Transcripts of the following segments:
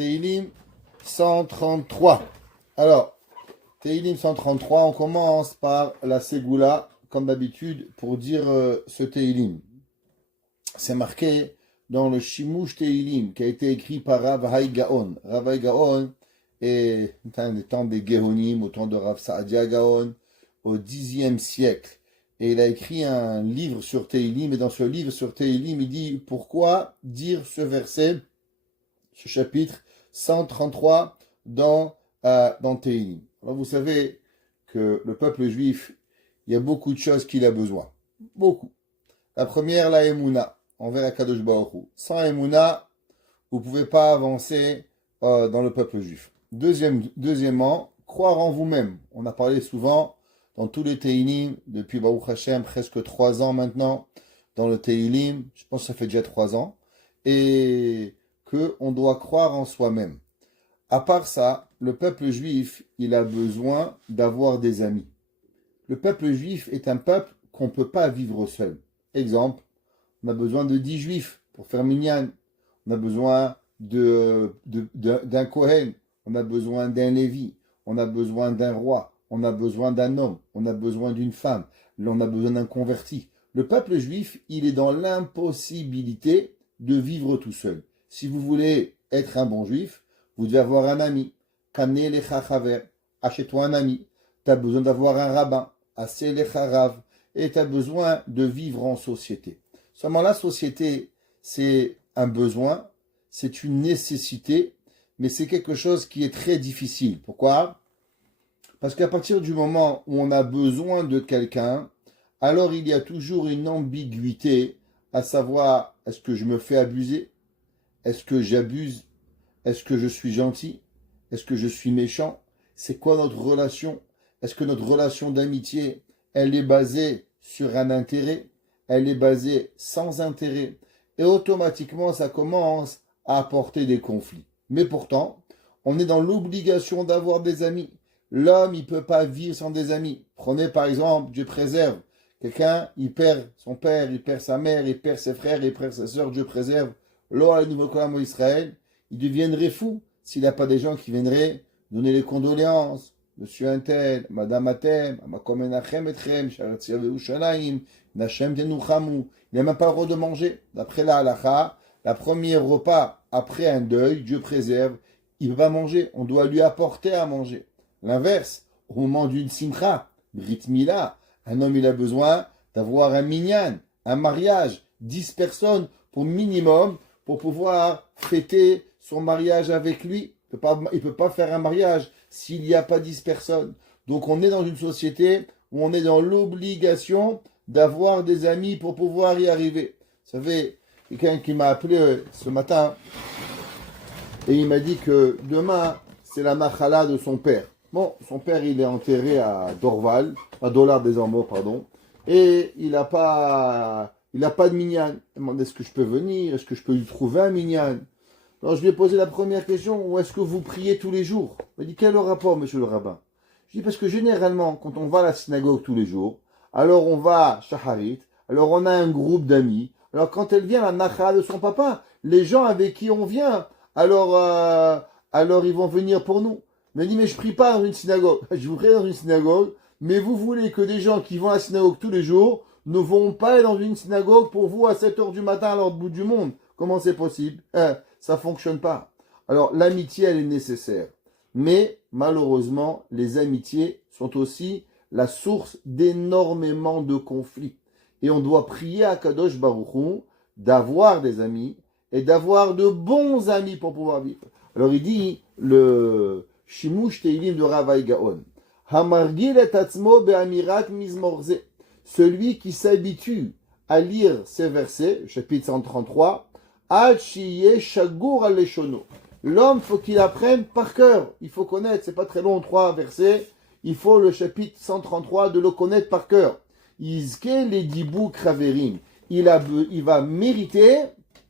Teilim 133. Alors, Teilim 133, on commence par la Ségoula, comme d'habitude, pour dire ce Teilim. C'est marqué dans le Shimush Teilim, qui a été écrit par Rav Hai Gaon. Rav Hai Gaon est dans les temps des Gehonim, au temps de Rav Saadia Gaon, au Xe siècle. Et il a écrit un livre sur Teilim, et dans ce livre sur Teilim, il dit pourquoi dire ce verset, ce chapitre 133 dans Teilim. Alors vous savez que le peuple juif, il y a beaucoup de choses qu'il a besoin. Beaucoup. La première, la Emouna, envers Akadosh Baruch Hu. Sans Emouna, vous ne pouvez pas avancer dans le peuple juif. Deuxièmement, croire en vous-même. On a parlé souvent dans tous les Teilim, depuis Baruch Hashem, presque 3 ans maintenant, dans le Teilim, je pense que ça fait déjà 3 ans, et qu'on doit croire en soi-même. À part ça, le peuple juif, il a besoin d'avoir des amis. Le peuple juif est un peuple qu'on ne peut pas vivre seul. Exemple, on a besoin de 10 juifs pour faire minyan. On a besoin d'un Kohen. On a besoin d'un Lévi. On a besoin d'un roi. On a besoin d'un homme. On a besoin d'une femme. Là, on a besoin d'un converti. Le peuple juif, il est dans l'impossibilité de vivre tout seul. Si vous voulez être un bon juif, vous devez avoir un ami. Kaneh lecha chaver. Achète-toi un ami. Tu as besoin d'avoir un rabbin. Aseh lecha rav. Et tu as besoin de vivre en société. Seulement la société, c'est un besoin, c'est une nécessité, mais c'est quelque chose qui est très difficile. Pourquoi ? Parce qu'à partir du moment où on a besoin de quelqu'un, alors il y a toujours une ambiguïté, à savoir, est-ce que je me fais abuser ? Est-ce que j'abuse ? Est-ce que je suis gentil ? Est-ce que je suis méchant ? C'est quoi notre relation ? Est-ce que notre relation d'amitié, elle est basée sur un intérêt ? Elle est basée sans intérêt. Et automatiquement, ça commence à apporter des conflits. Mais pourtant, on est dans l'obligation d'avoir des amis. L'homme, il ne peut pas vivre sans des amis. Prenez par exemple, Dieu préserve. Quelqu'un, il perd son père, il perd sa mère, il perd ses frères, il perd sa sœur, Dieu préserve. L'or à nouveau Kolam au Israël, il deviendrait fou s'il n'y a pas des gens qui viendraient donner les condoléances. Monsieur Untel, Madame Atem, Amakom Enachem Etchem, Sharatzia Veushalayim, Nachem Tenuchamu. Il n'a même pas le droit de manger. D'après la halakha, la première repas après un deuil, Dieu préserve, il ne peut pas manger. On doit lui apporter à manger. L'inverse, au moment d'une simcha, Brit Mila, un homme il a besoin d'avoir un minyan, un mariage, 10 personnes pour minimum, pour pouvoir fêter son mariage avec lui. Il ne peut pas faire un mariage s'il n'y a pas 10 personnes. Donc on est dans une société où on est dans l'obligation d'avoir des amis pour pouvoir y arriver. Vous savez, quelqu'un qui m'a appelé ce matin et il m'a dit que demain, c'est la machala de son père. Bon, son père, il est enterré à Dorval, à Dollard des Ormeaux, pardon, et il n'a pas de minyan. Il m'a demandé est-ce que je peux venir, est-ce que je peux lui trouver un minyan. Alors je lui ai posé la première question, où est-ce que vous priez tous les jours ? Il m'a dit, quel est le rapport, monsieur le rabbin ? Je dis, parce que généralement, quand on va à la synagogue tous les jours, alors on va à Shacharit, alors on a un groupe d'amis, alors quand elle vient, la nacha de son papa, les gens avec qui on vient, alors ils vont venir pour nous. Il m'a dit, mais je prie pas dans une synagogue. Je vous prie dans une synagogue, mais vous voulez que des gens qui vont à la synagogue tous les jours ne vont pas aller dans une synagogue pour vous à 7h du matin à l'autre bout du monde. Comment c'est possible ? Ça fonctionne pas. Alors, l'amitié, elle est nécessaire. Mais, malheureusement, les amitiés sont aussi la source d'énormément de conflits. Et on doit prier à Kadosh Baruch Hu d'avoir des amis et d'avoir de bons amis pour pouvoir vivre. Alors, il dit, le Shimush Teilim de Rav Hai Gaon, Hamargil et atzmo be'amirat mizmorze. Celui qui s'habitue à lire ces versets, chapitre 133, l'homme, faut qu'il apprenne par cœur. Il faut connaître, c'est pas très long, 3 versets. Il faut le chapitre 133 de le connaître par cœur. Izke les dibou kraverim. Il va mériter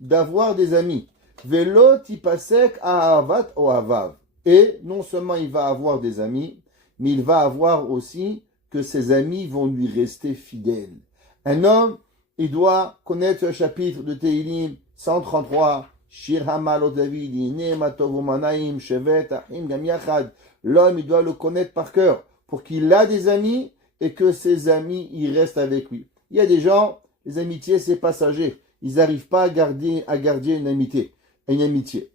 d'avoir des amis. Velo tipasek ahavat oavav. Et non seulement il va avoir des amis, mais il va avoir aussi que ses amis vont lui rester fidèles. Un homme, il doit connaître le chapitre de Teilim 133 Shir Hamalot David, Ine Matov Umanaim, Shevet, Achim, Gam Yachad. L'homme, il doit le connaître par cœur pour qu'il a des amis et que ses amis, ils restent avec lui. Il y a des gens, les amitiés, c'est passager. Ils n'arrivent pas à garder une amitié.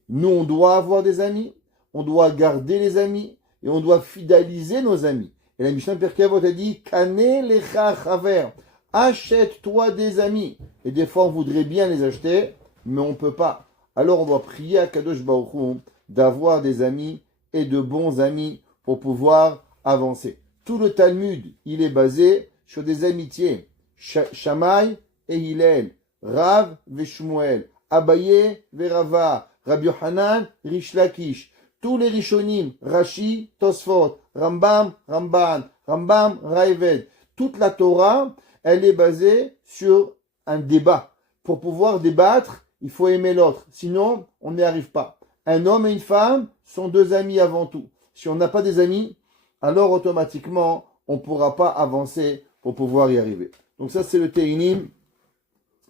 Nous, on doit avoir des amis, on doit garder les amis et on doit fidéliser nos amis. Et la Mishnah Pirkei Avot a dit, Kane lecha chaver, achète-toi des amis. Et des fois, on voudrait bien les acheter, mais on ne peut pas. Alors, on doit prier à Kadosh Baruch Hu d'avoir des amis et de bons amis pour pouvoir avancer. Tout le Talmud, il est basé sur des amitiés. Shammai et Hillel, Rav et Shmuel, Abaye et Rava, Rabbi Yochanan, Rish Lakish, tous les Rishonim, Rashi, Tosfot, Rambam, Ramban, Rambam, Raived. Toute la Torah, elle est basée sur un débat. Pour pouvoir débattre, il faut aimer l'autre. Sinon, on n'y arrive pas. Un homme et une femme sont deux amis avant tout. Si on n'a pas des amis, alors automatiquement, on ne pourra pas avancer pour pouvoir y arriver. Donc ça, c'est le Teilim,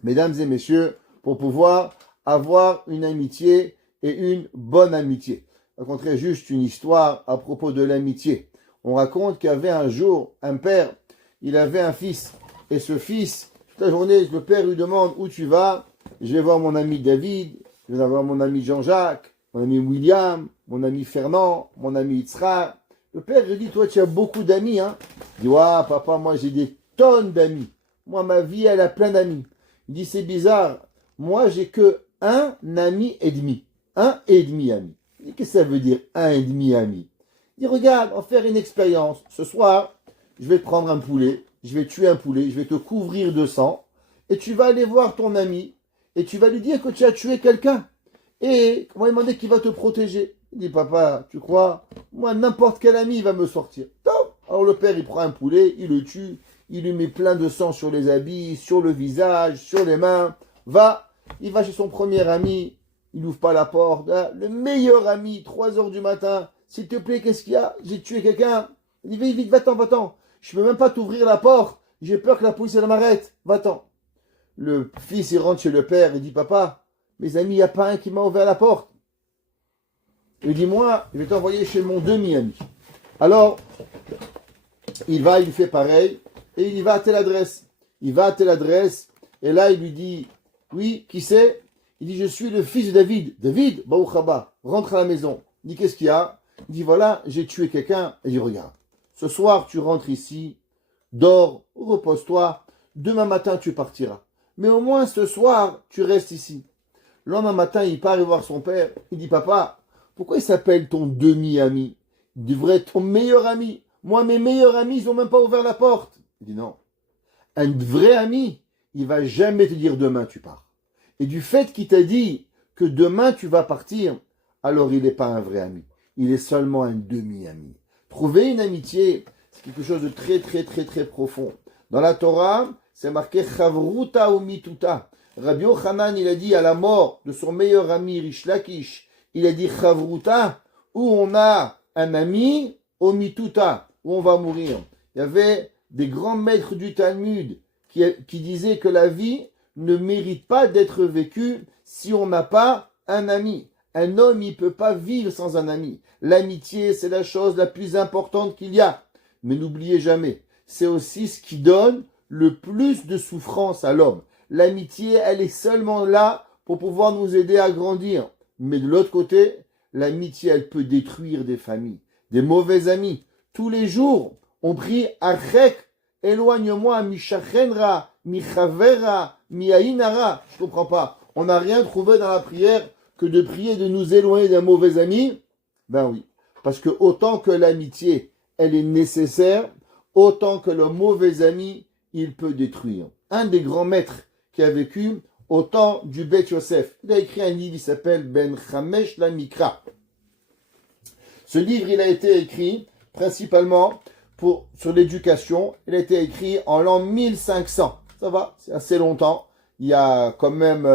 mesdames et messieurs, pour pouvoir avoir une amitié et une bonne amitié. Je raconterai juste une histoire à propos de l'amitié. On raconte qu'il y avait un jour un père, il avait un fils. Et ce fils, toute la journée, le père lui demande où tu vas. Je vais voir mon ami David, je vais voir mon ami Jean-Jacques, mon ami William, mon ami Fernand, mon ami Yitzhak. Le père lui dit, toi tu as beaucoup d'amis, hein. Il dit, ouais papa, moi j'ai des tonnes d'amis. Moi ma vie elle a plein d'amis. Il dit, c'est bizarre, moi j'ai que un ami et demi. Un et demi ami. Il dit, qu'est-ce que ça veut dire un et demi ami? Il dit, regarde, on va faire une expérience. Ce soir, je vais te prendre un poulet, je vais tuer un poulet, je vais te couvrir de sang, et tu vas aller voir ton ami, et tu vas lui dire que tu as tué quelqu'un. Et on va lui demander qu'il va te protéger. Il dit, papa, tu crois, moi, n'importe quel ami va me sortir. Top. Alors le père, il prend un poulet, il le tue, il lui met plein de sang sur les habits, sur le visage, sur les mains. Il va chez son premier ami, il n'ouvre pas la porte. Le meilleur ami, 3 heures du matin, s'il te plaît, qu'est-ce qu'il y a? J'ai tué quelqu'un. Il dit, vite, vite, va-t'en. Je ne peux même pas t'ouvrir la porte. J'ai peur que la police elle m'arrête. Va-t'en. Le fils, il rentre chez le père, il dit, papa, mes amis, il n'y a pas un qui m'a ouvert la porte. Il dit, moi, je vais t'envoyer chez mon demi-ami. Alors, il lui fait pareil, et il y va à telle adresse. Il va à telle adresse, et là, il lui dit, oui, qui c'est? Il dit, je suis le fils de David. David, Baruch haba, rentre à la maison. Il dit, qu'est-ce qu'il y a? Il dit, voilà, j'ai tué quelqu'un. Et il dit, regarde, ce soir, tu rentres ici, dors, repose-toi, demain matin, tu partiras. Mais au moins, ce soir, tu restes ici. Le lendemain matin, il part voir son père. Il dit, papa, pourquoi il s'appelle ton demi-ami? Il devrait être ton meilleur ami. Moi, mes meilleurs amis, ils n'ont même pas ouvert la porte. Il dit, non. Un vrai ami, il va jamais te dire demain, tu pars. Et du fait qu'il t'a dit que demain, tu vas partir, alors il n'est pas un vrai ami. Il est seulement un demi-ami. Trouver une amitié, c'est quelque chose de très, très, très, très profond. Dans la Torah, c'est marqué Chavruta ou Mituta. Rabbi Yochanan, il a dit à la mort de son meilleur ami Rish Lakish, il a dit Chavruta, où on a un ami, au Mituta, où on va mourir. Il y avait des grands maîtres du Talmud qui disaient que la vie ne mérite pas d'être vécue si on n'a pas un ami. Un homme, il ne peut pas vivre sans un ami. L'amitié, c'est la chose la plus importante qu'il y a. Mais n'oubliez jamais, c'est aussi ce qui donne le plus de souffrance à l'homme. L'amitié, elle est seulement là pour pouvoir nous aider à grandir. Mais de l'autre côté, l'amitié, elle peut détruire des familles, des mauvais amis. Tous les jours, on prie Achek, éloigne-moi, mi shachenra, mi chavera, mi ainara. Je comprends pas. On n'a rien trouvé dans la prière que de prier de nous éloigner d'un mauvais ami. Ben oui. Parce que autant que l'amitié, elle est nécessaire, autant que le mauvais ami, il peut détruire. Un des grands maîtres qui a vécu au temps du Beth Yosef, il a écrit un livre qui s'appelle Ben Chamesh la Mikra. Ce livre, il a été écrit principalement sur l'éducation. Il a été écrit en l'an 1500. Ça va, c'est assez longtemps. Il y a quand même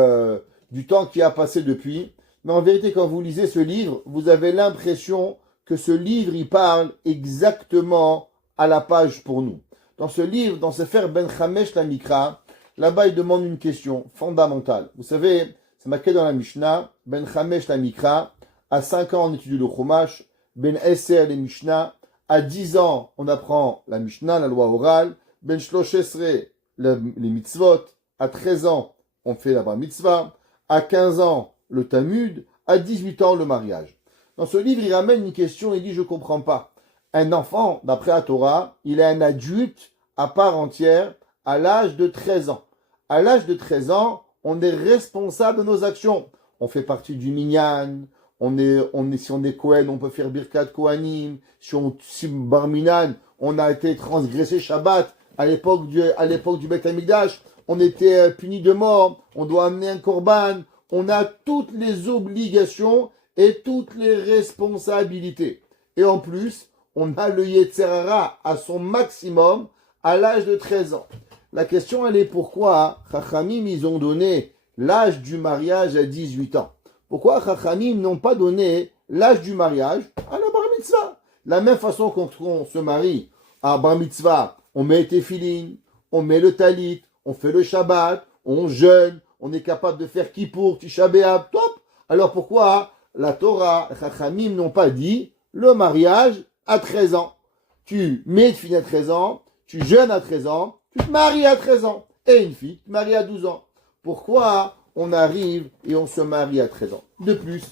du temps qui a passé depuis. Mais en vérité, quand vous lisez ce livre, vous avez l'impression que ce livre, il parle exactement à la page pour nous. Dans ce livre, dans ce Sefer Ben Chamesh la Mikra, là-bas, il demande une question fondamentale. Vous savez, c'est marqué dans la Mishnah, Ben Chamesh la Mikra, à 5 ans on étudie le Chumash, Ben Eser les Mishnah, à 10 ans on apprend la Mishnah, la loi orale, Ben Shloshesre les mitzvot, à 13 ans on fait la bar mitzvah, à 15 ans le Talmud, à 18 ans le mariage. Dans ce livre, il ramène une question, il dit, je ne comprends pas. Un enfant, d'après la Torah, il est un adulte à part entière à l'âge de 13 ans. À l'âge de 13 ans, on est responsable de nos actions. On fait partie du minyan, si on est Kohen, on peut faire Birkat Kohanim, si Bar Minan, on a été transgressé Shabbat à l'époque du Beth Amikdash, on était puni de mort, on doit amener un korban, on a toutes les obligations et toutes les responsabilités. Et en plus, on a le Yetzer Hara à son maximum à l'âge de 13 ans. La question, elle est pourquoi Chachamim, ils ont donné l'âge du mariage à 18 ans. Pourquoi Chachamim n'ont pas donné l'âge du mariage à la bar mitzvah? La même façon qu'on se marie à bar mitzvah, on met les téphilines, on met le talit, on fait le Shabbat, on jeûne, on est capable de faire Kippour, Tisha B'Av, top. Alors pourquoi la Torah, Chachamim n'ont pas dit le mariage à 13 ans? Tu mets une fille à 13 ans, tu jeûnes à 13 ans, tu te maries à 13 ans. Et une fille, tu te maries à 12 ans. Pourquoi on arrive et on se marie à 13 ans? De plus,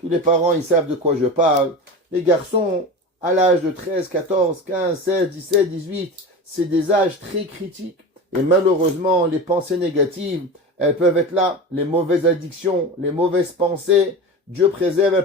tous les parents, ils savent de quoi je parle. Les garçons, à l'âge de 13, 14, 15, 16, 17, 18, c'est des âges très critiques. Et malheureusement, les pensées négatives, elles peuvent être là. Les mauvaises addictions, les mauvaises pensées, Dieu préserve, elles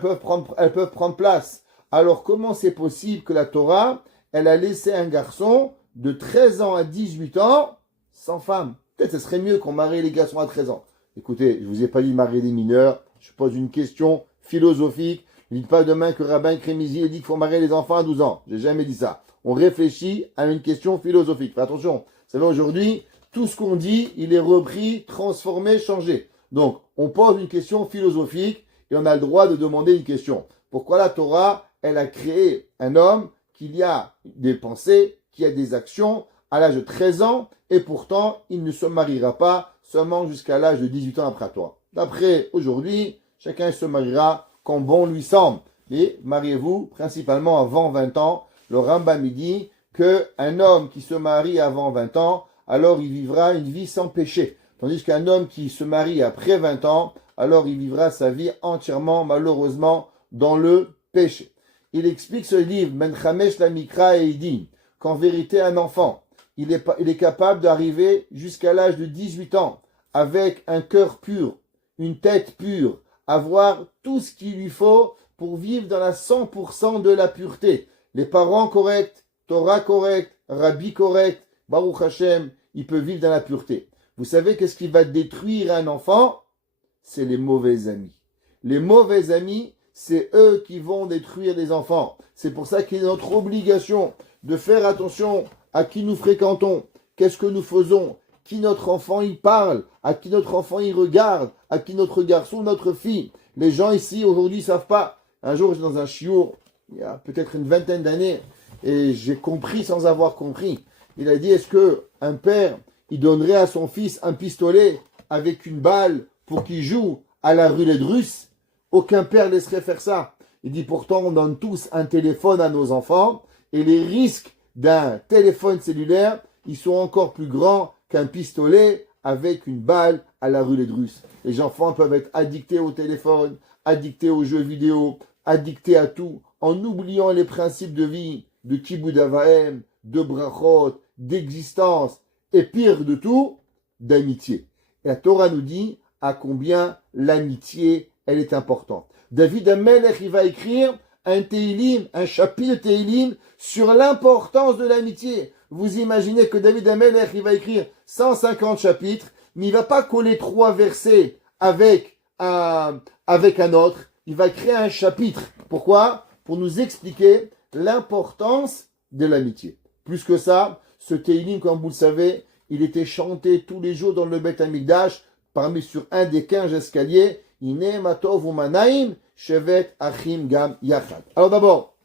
peuvent prendre place. Alors comment c'est possible que la Torah, elle a laissé un garçon de 13 ans à 18 ans sans femme? Peut-être que ce serait mieux qu'on marie les garçons à 13 ans. Écoutez, je ne vous ai pas dit marier des mineurs. Je pose une question philosophique. Ne dites pas demain que Rabbin Crémizy a dit qu'il faut marier les enfants à 12 ans. J'ai jamais dit ça. On réfléchit à une question philosophique. Faites attention. Vous savez, aujourd'hui, tout ce qu'on dit, il est repris, transformé, changé. Donc, on pose une question philosophique et on a le droit de demander une question. Pourquoi la Torah, elle a créé un homme qui a des pensées, qui a des actions à l'âge de 13 ans et pourtant, il ne se mariera pas seulement jusqu'à l'âge de 18 ans après toi. D'après aujourd'hui, chacun se mariera quand bon lui semble. Et mariez-vous principalement avant 20 ans. Le Rambam dit qu'un homme qui se marie avant 20 ans, alors il vivra une vie sans péché. Tandis qu'un homme qui se marie après 20 ans, alors il vivra sa vie entièrement, malheureusement, dans le péché. Il explique ce livre, Men Chamesh la Mikra, et il dit qu'en vérité, un enfant, il est capable d'arriver jusqu'à l'âge de 18 ans avec un cœur pur, une tête pure, avoir tout ce qu'il lui faut pour vivre dans la 100% de la pureté. Les parents corrects, Torah correcte, Rabbi correct, Baruch Hashem, il peut vivre dans la pureté. Vous savez qu'est-ce qui va détruire un enfant? C'est les mauvais amis. Les mauvais amis, c'est eux qui vont détruire les enfants. C'est pour ça qu'il est notre obligation de faire attention à qui nous fréquentons, qu'est-ce que nous faisons, qui notre enfant il parle, à qui notre enfant il regarde, à qui notre garçon, notre fille. Les gens ici aujourd'hui ne savent pas. Un jour j'étais dans un chiour, il y a peut-être une vingtaine d'années, et j'ai compris sans avoir compris. Il a dit, est-ce que un père, il donnerait à son fils un pistolet avec une balle pour qu'il joue à la roulette russe? Aucun père laisserait faire ça. Il dit, pourtant on donne tous un téléphone à nos enfants, et les risques d'un téléphone cellulaire, ils sont encore plus grands qu'un pistolet avec une balle à la roulette russe. Les enfants peuvent être addictés au téléphone, addictés aux jeux vidéo, addictés à tout, en oubliant les principes de vie, de kibud avahem, de brachot, d'existence, et pire de tout, d'amitié. Et la Torah nous dit à combien l'amitié, elle est importante. David Amelech, il va écrire un Teilim, un chapitre de Teilim sur l'importance de l'amitié. Vous imaginez que David Amelech, il va écrire 150 chapitres, mais il ne va pas coller 3 versets avec un autre. Il va créer un chapitre. Pourquoi? Pour nous expliquer l'importance de l'amitié. Plus que ça, ce Teilim, comme vous le savez, il était chanté tous les jours dans le Beth Amikdash, sur un des 15 escaliers. Ine matov umanaim shevet achim gam yachad. Alors d'abord,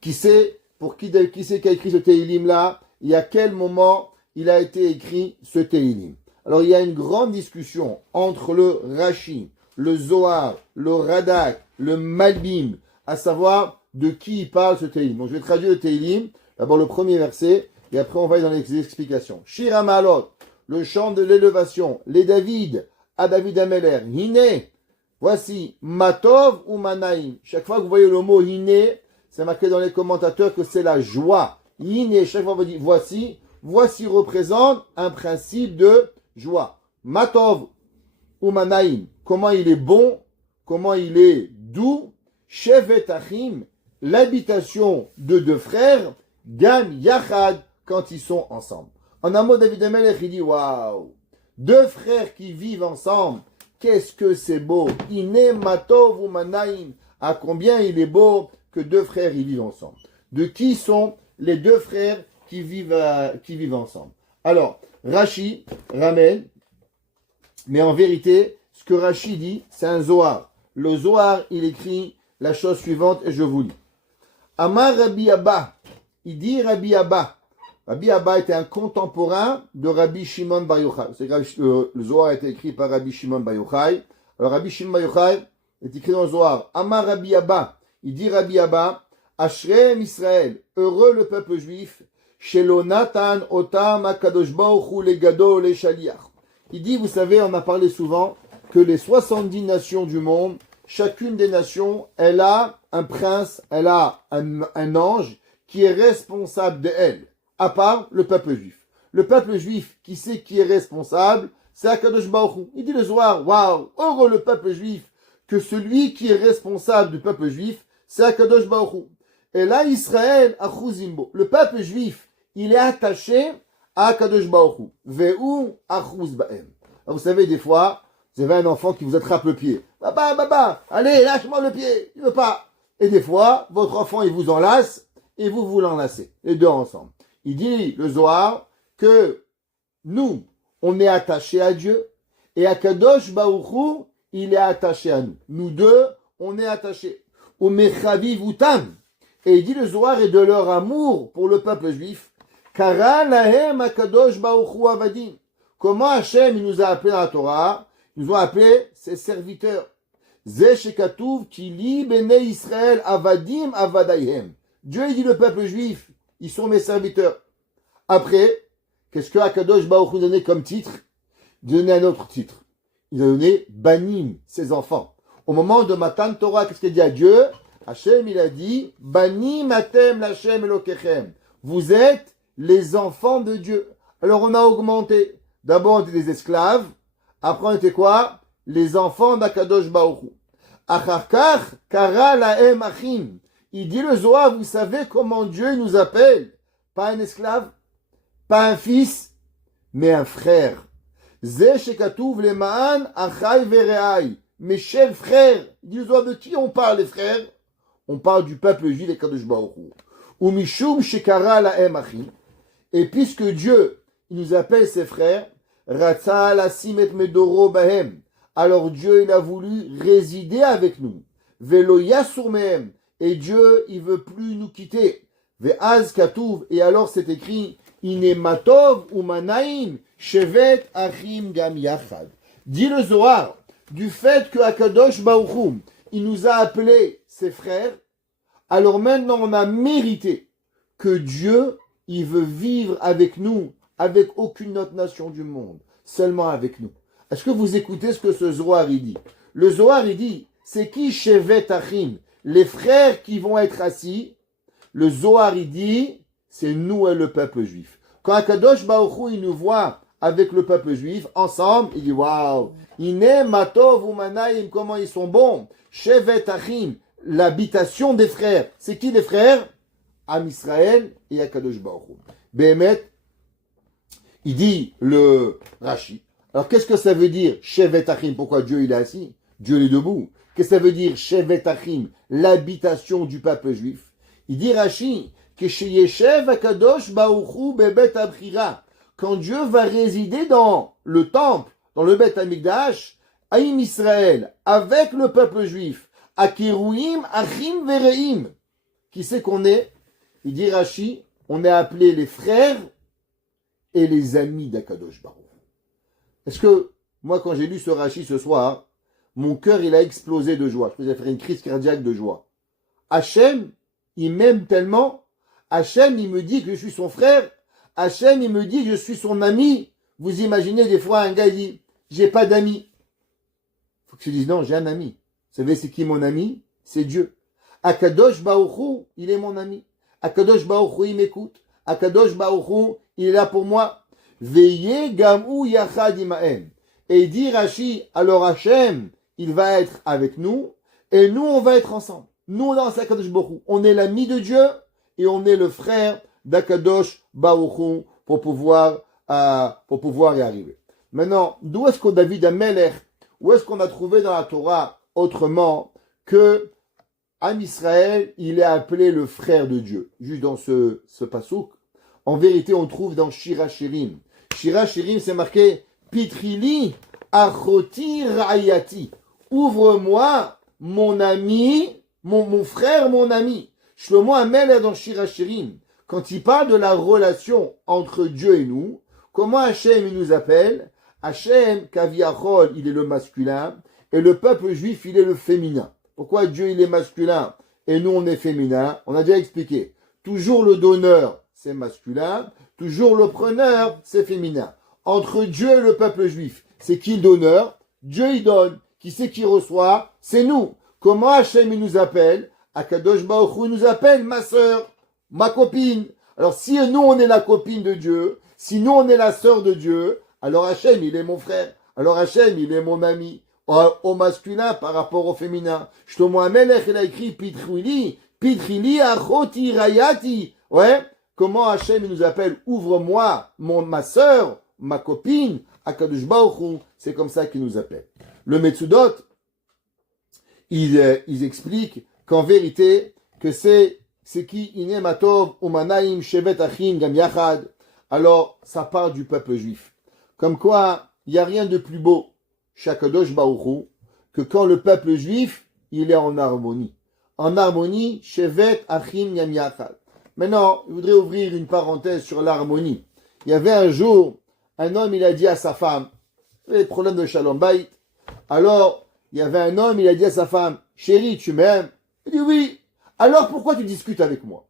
qui c'est qui a écrit ce Teilim là, et à quel moment il a été écrit ce Teilim? Alors il y a une grande discussion entre le Rashi, le Zohar, le Radak, le Malbim, à savoir de qui il parle ce Tehillim. Donc je vais traduire le Tehillim, d'abord le premier verset, et après on va aller dans les explications. Shir HaMa'alot, le chant de l'élévation, les David, à David Ameler, Hine, voici, Matov ou Manaim. Chaque fois que vous voyez le mot Hine, c'est marqué dans les commentateurs que c'est la joie. Hine, chaque fois on va dire voici, voici représente un principe de joie. Matov ou Manaim, comment il est bon, comment il est doux. Shevet Achim, l'habitation de deux frères, Gam Yachad, quand ils sont ensemble. En un mot, David Amelech, il dit, waouh, deux frères qui vivent ensemble, qu'est-ce que c'est beau. Ine Matov ou Manaim, à combien il est beau que deux frères y vivent ensemble. De qui sont les deux frères qui vivent ensemble? Alors, Rashi ramène, mais en vérité, ce que Rashi dit, c'est un Zohar. Le Zohar, il écrit la chose suivante, et je vous lis. Amar Rabbi Abba, il dit Rabbi Abba. Rabbi Abba était un contemporain de Rabbi Shimon Bar Yochai. Le Zohar a été écrit par Rabbi Shimon Bar Yochai. Alors Rabbi Shimon Bar Yochai est écrit dans le Zohar. Amar Rabbi Abba, il dit Rabbi Abba, Ashrem Israël, heureux le peuple juif, Shelo Natan Otam Akadosh Baruch Hu Legado Le Shaliach. Il dit, vous savez, on a parlé souvent que les 70 nations du monde, chacune des nations, elle a un prince, elle a un ange qui est responsable d'elle, à part le peuple juif. Le peuple juif, qui sait qui est responsable, c'est Akadosh Baruch Hu. Il dit le soir, waouh, heureux le peuple juif, que celui qui est responsable du peuple juif, c'est Akadosh Baruch Hu. Et là, Israël, Achuzimbo, le peuple juif, il est attaché à Akadosh Baruch Hu. Ve'u Achuz Ba'em. Vous savez, des fois, vous avez un enfant qui vous attrape le pied. Baba, allez, lâche-moi le pied. Il veut pas. Et des fois, votre enfant, il vous enlace et vous l'enlacez. Les deux ensemble. Il dit, le Zohar, que nous, on est attachés à Dieu et Akadosh Baruch Hu, il est attaché à nous. Nous deux, on est attachés. Au Mechaviv Utam. Et il dit, le Zohar est de leur amour pour le peuple juif. Kara lahem Akadosh Baruch Hu avadim. Comment Hachem, il nous a appelés dans la Torah? Ils nous ont appelés ses serviteurs. Zeh shekatuv ki li bnei Israël avadim avadayhem. Dieu, il dit le peuple juif, ils sont mes serviteurs. Après, qu'est-ce que Akadosh Baruch Hu donnait comme titre? Il donnait un autre titre. Il a donné Banim, ses enfants. Au moment de Matan Torah, qu'est-ce qu'il dit à Dieu? Hachem, il a dit Banim atem l'Hachem Elokechem. Vous êtes les enfants de Dieu. Alors on a augmenté. D'abord, on était des esclaves. Après, on était quoi? Les enfants d'Akadosh Baruch Hu. Acharkach kara lahem achim. Il dit le Zohar, vous savez comment Dieu nous appelle? Pas un esclave, pas un fils, mais un frère. Zeh shekatuv lemaan achai vereai. Mes chers frères. Il dit le Zohar, de qui on parle, les frères? On parle du peuple juif d'Akadosh Baruch Hu. Ou mishum shekara lahem achim. Et puisque Dieu, il nous appelle ses frères, Ratza lasim et medoro bahem. Alors Dieu, il a voulu résider avec nous. Velo yasur mehem. Et Dieu, il veut plus nous quitter. Ve'az katuv. Et alors c'est écrit, Ine matov ou manaim, shevet achim gam yachad. Dit le Zohar, du fait que Akadosh Baruch Hu, il nous a appelés ses frères, alors maintenant on a mérité que Dieu, il veut vivre avec nous, avec aucune autre nation du monde, seulement avec nous. Est-ce que vous écoutez ce que ce Zohar il dit? Le Zohar il dit, c'est qui Shevet Achim? Les frères qui vont être assis. Le Zohar il dit, c'est nous et le peuple juif. Quand Akadosh Baruch Hu, il nous voit avec le peuple juif, ensemble, il dit, waouh, Ine Matov ou Manaim, comment ils sont bons. Shevet Achim, l'habitation des frères. C'est qui les frères? Am Israël et Akadosh Baruch Hu. Behemet, il dit le Rashi. Alors qu'est-ce que ça veut dire Shevet Achim? Pourquoi Dieu il est assis? Dieu est debout. Qu'est-ce que ça veut dire Shevet Achim? L'habitation du peuple juif. Il dit Rashi que chez Yeshev Akadosh Baruch Hu bebet abchira. Quand Dieu va résider dans le temple, dans le Bet Hamikdash, Aïm Israël, avec le peuple juif, Akiruim Achim Vereim. Qui c'est qu'on est? Il dit Rashi, on est appelés les frères et les amis d'Akadosh Baruch Hu. Est-ce que, moi, quand j'ai lu ce Rashi ce soir, mon cœur, il a explosé de joie. Je faisais faire une crise cardiaque de joie. Hachem, il m'aime tellement. Hachem, il me dit que je suis son frère. Hachem, il me dit que je suis son ami. Vous imaginez, des fois, un gars, il dit, j'ai pas d'amis. Faut que je dise, non, j'ai un ami. Vous savez, c'est qui mon ami? C'est Dieu. Akadosh Baruch Hu, il est mon ami. Akadosh Baruch Hu, il m'écoute. Akadosh Baruch Hu, il est là pour moi. Veillez gamou yachad imahem. Et il dit Rashi, alors Hachem, il va être avec nous, et nous, on va être ensemble. Nous, on est Akadosh Baruch Hu. On est l'ami de Dieu, et on est le frère d'Akadosh Baruch Hu pour pouvoir y arriver. Maintenant, d'où est-ce que David Amelech, où est-ce qu'on a trouvé dans la Torah autrement que Am Israël, il est appelé le frère de Dieu. Juste dans ce pasouk. En vérité, on trouve dans Shira Shirim. Shira Shirim, c'est marqué Pitrili achoti ra'ayati. Ouvre-moi, mon ami, mon frère, mon ami. Shlomo Amelech dans Shira Shirim, quand il parle de la relation entre Dieu et nous, comment Hachem il nous appelle? Hachem, Kaviachol, il est le masculin, et le peuple juif, il est le féminin. Pourquoi Dieu, il est masculin, et nous, on est féminin? On a déjà expliqué. Toujours le donneur, c'est masculin. Toujours le preneur, c'est féminin. Entre Dieu et le peuple juif, c'est qui le donneur? Dieu, il donne. Qui c'est qui reçoit? C'est nous. Comment Hachem, il nous appelle? Akadosh Baruch Hu, il nous appelle ma sœur, ma copine. Alors, si nous, on est la copine de Dieu, si nous, on est la sœur de Dieu, alors Hachem, il est mon frère. Alors Hachem, il est mon ami. Au masculin par rapport au féminin. Shlomo Amelech, il a écrit Pitrili achoti rayati. Ouais. Comment Hachem il nous appelle? Ouvre-moi, ma sœur, ma copine. Akadosh Baruch Hu, c'est comme ça qu'il nous appelle. Le Metsudot, ils expliquent qu'en vérité, que c'est qui Ine Matov Umanaim Shevet Achim Gam Yachad. Alors, ça part du peuple juif. Comme quoi, il n'y a rien de plus beau, Shakadosh Baruch Hu, que quand le peuple juif, il est en harmonie. En harmonie, Shevet Achim Gam Yachad. Maintenant, je voudrais ouvrir une parenthèse sur l'harmonie. Il y avait un jour, un homme, il a dit à sa femme, il y avait des problèmes de Shalom Bayit. Alors, il y avait un homme, il a dit à sa femme, chérie, tu m'aimes? Il dit oui. Alors pourquoi tu discutes avec moi?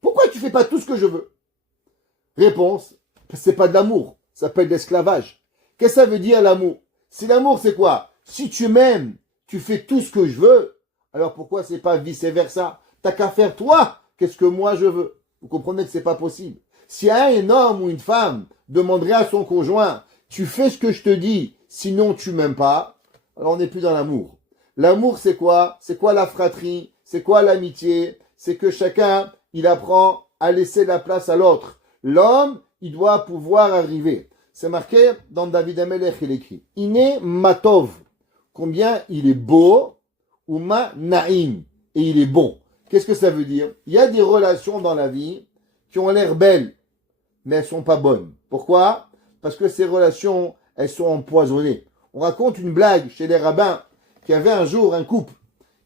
Pourquoi tu fais pas tout ce que je veux? Réponse, c'est pas de l'amour, ça s'appelle de l'esclavage. Qu'est-ce que ça veut dire l'amour? Si l'amour c'est quoi? Si tu m'aimes, tu fais tout ce que je veux, alors pourquoi c'est pas vice-versa? T'as qu'à faire toi, qu'est-ce que moi je veux? Vous comprenez que c'est pas possible. Si un homme ou une femme demanderait à son conjoint, tu fais ce que je te dis, sinon tu m'aimes pas, alors on n'est plus dans l'amour. L'amour c'est quoi? C'est quoi la fratrie? C'est quoi l'amitié? C'est que chacun, il apprend à laisser la place à l'autre. L'homme, il doit pouvoir arriver. C'est marqué dans David Amelech, il écrit Ine Matov. Combien il est beau, ou ma naïm. Et il est bon. Qu'est-ce que ça veut dire? Il y a des relations dans la vie qui ont l'air belles, mais elles sont pas bonnes. Pourquoi? Parce que ces relations, elles sont empoisonnées. On raconte une blague chez les rabbins qu'il y avait un jour un couple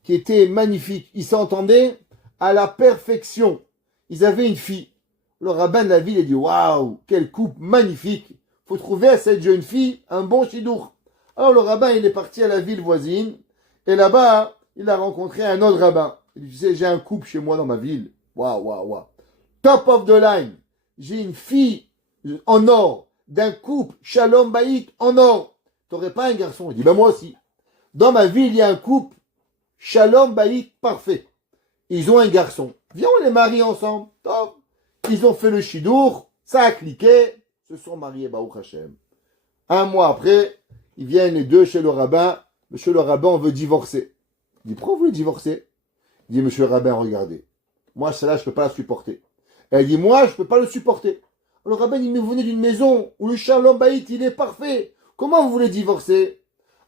qui était magnifique. Ils s'entendaient à la perfection. Ils avaient une fille. Le rabbin de la ville a dit, waouh, quel couple magnifique. Faut trouver à cette jeune fille un bon chidour. Alors le rabbin, il est parti à la ville voisine. Et là-bas, il a rencontré un autre rabbin. Il dit, tu sais, j'ai un couple chez moi dans ma ville. Waouh, waouh, waouh. Top of the line. J'ai une fille en or. D'un couple, Shalom Bayit, en or. T'aurais pas un garçon? Il dit, ben moi aussi. Dans ma ville, il y a un couple, Shalom Bayit, parfait. Ils ont un garçon. Viens, on les marie ensemble. Top. Ils ont fait le chidour. Ça a cliqué. Se sont mariés, Baruch Hashem. Un mois après, ils viennent les deux chez le rabbin. Monsieur le rabbin, on veut divorcer. Il dit, pourquoi vous voulez divorcer? Il dit, monsieur le rabbin, regardez. Moi, celle-là, je ne peux pas la supporter. Elle dit, moi, je ne peux pas le supporter. Le rabbin, il me venait d'une maison où le Shalom Bayit, il est parfait. Comment vous voulez divorcer?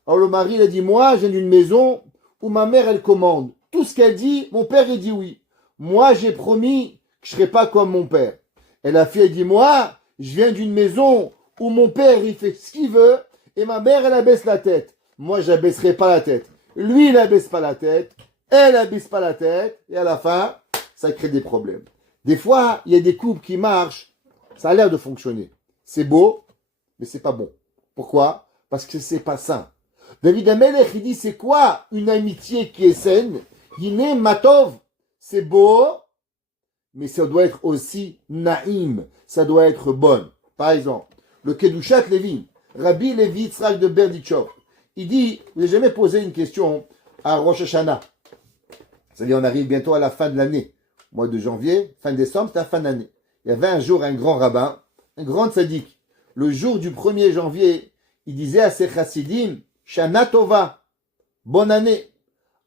Alors le mari, il a dit, moi, je viens d'une maison où ma mère, elle commande. Tout ce qu'elle dit, mon père, il dit oui. Moi, j'ai promis que je ne serai pas comme mon père. Et la fille, elle dit, moi, je viens d'une maison où mon père, il fait ce qu'il veut, et ma mère, elle abaisse la tête. Moi, je n'abaisserai pas la tête. Lui, il n'abaisse pas la tête. Elle n'abaisse pas la tête. Et à la fin, ça crée des problèmes. Des fois, il y a des couples qui marchent. Ça a l'air de fonctionner. C'est beau, mais c'est pas bon. Pourquoi? Parce que c'est pas sain. David Amelech, il dit, c'est quoi une amitié qui est saine? Yine Matov, c'est beau, mais ça doit être aussi naïm, ça doit être bon. Par exemple, le Kedushat Levi, Rabbi Levi Yitzhak de Berdichov, il dit, vous n'avez jamais posé une question à Rosh Hashanah. C'est-à-dire, on arrive bientôt à la fin de l'année. Mois de janvier, fin décembre, c'est la fin d'année. Il y avait un jour un grand rabbin, un grand tzaddik. Le jour du 1er janvier, il disait à ses chassidim, Shana Tova, bonne année.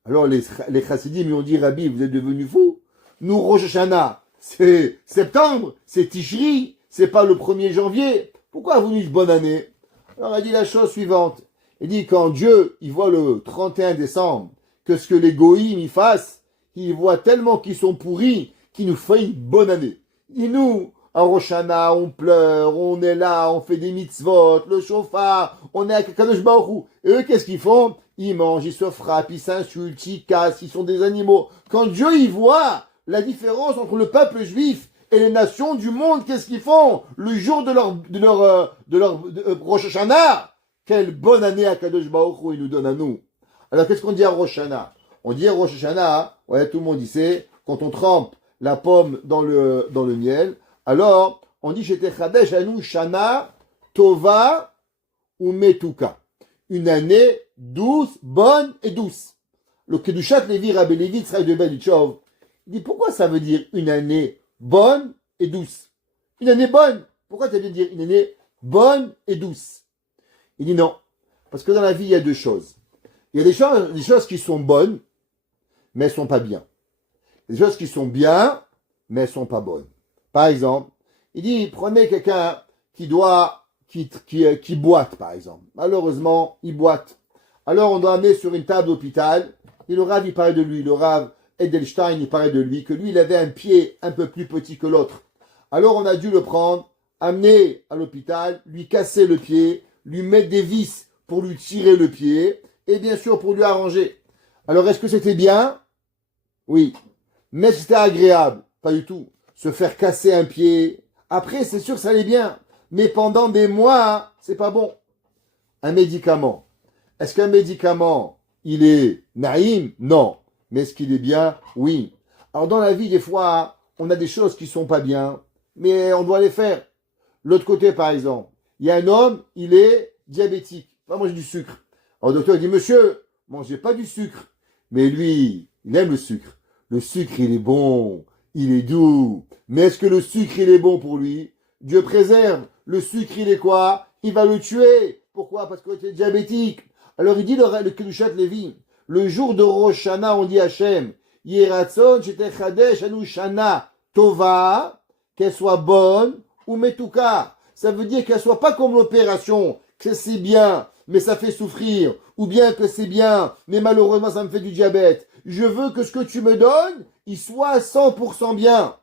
Alors les chassidim lui ont dit, Rabbi, vous êtes devenu fou? Nous, Rosh Hashanah, c'est septembre, c'est Tishri, c'est pas le 1er janvier. Pourquoi vous nous dites bonne année? Alors il a dit la chose suivante. Il dit, quand Dieu, il voit le 31 décembre, que ce que les goïms y fassent, il voit tellement qu'ils sont pourris, qu'il nous fait une bonne année. Et nous, à Rosh Hashanah, on pleure, on est là, on fait des mitzvot, le chauffard, on est à Kadosh Baruch Hu. Et eux, qu'est-ce qu'ils font? Ils mangent, ils se frappent, ils s'insultent, ils cassent, ils sont des animaux. Quand Dieu y voit la différence entre le peuple juif et les nations du monde, qu'est-ce qu'ils font? Le jour de leur Rosh Hashanah, quelle bonne année à Kadosh Baruch Hu il nous donne à nous. Alors qu'est-ce qu'on dit à Rosh Hashanah? On dit à Rosh Hashanah, ouais, tout le monde dit c'est, quand on trempe la pomme dans le miel, alors on dit Shete Chadesh Anu Shana Tova ou Metuka. Une année douce, bonne et douce. Le Kedushat Levi Rabbi Levi Yitzhak de Berdichov, il dit pourquoi ça veut dire une année bonne et douce? Une année bonne. Pourquoi ça veut dire une année bonne et douce? Il dit non. Parce que dans la vie, il y a deux choses. Il y a des choses qui sont bonnes, mais elles ne sont pas bien. Des choses qui sont bien, mais elles ne sont pas bonnes. Par exemple, il dit, prenez quelqu'un qui boite, par exemple. Malheureusement, il boite. Alors, on doit amener sur une table d'hôpital, et le Rav, il parlait de lui, le Rav Edelstein, il parlait de lui, que lui, il avait un pied un peu plus petit que l'autre. Alors, on a dû le prendre, amener à l'hôpital, lui casser le pied, lui mettre des vis pour lui tirer le pied, et bien sûr, pour lui arranger. Alors, est-ce que c'était bien? Oui. Mais c'était agréable? Pas du tout. Se faire casser un pied. Après, c'est sûr que ça allait bien. Mais pendant des mois, c'est pas bon. Un médicament. Est-ce qu'un médicament, il est naïm? Non. Mais est-ce qu'il est bien? Oui. Alors, dans la vie, des fois, on a des choses qui sont pas bien, mais on doit les faire. L'autre côté, par exemple, il y a un homme, il est diabétique. Il va manger du sucre. Alors, le docteur dit, monsieur, mangez pas du sucre. Mais lui, il aime le sucre. Le sucre, il est bon, il est doux. Mais est-ce que le sucre, il est bon pour lui? Dieu préserve. Le sucre, il est quoi? Il va le tuer. Pourquoi? Parce qu'il est diabétique. Alors il dit le Kedushat Levi, le jour de Rosh Hashanah, on dit Hachem, Yeratzon shetechadesh anu shana tova, qu'elle soit bonne ou metuka. Ça veut dire qu'elle soit pas comme l'opération, que c'est bien, mais ça fait souffrir, ou bien que c'est bien, mais malheureusement ça me fait du diabète. Je veux que ce que tu me donnes, il soit à 100% bien.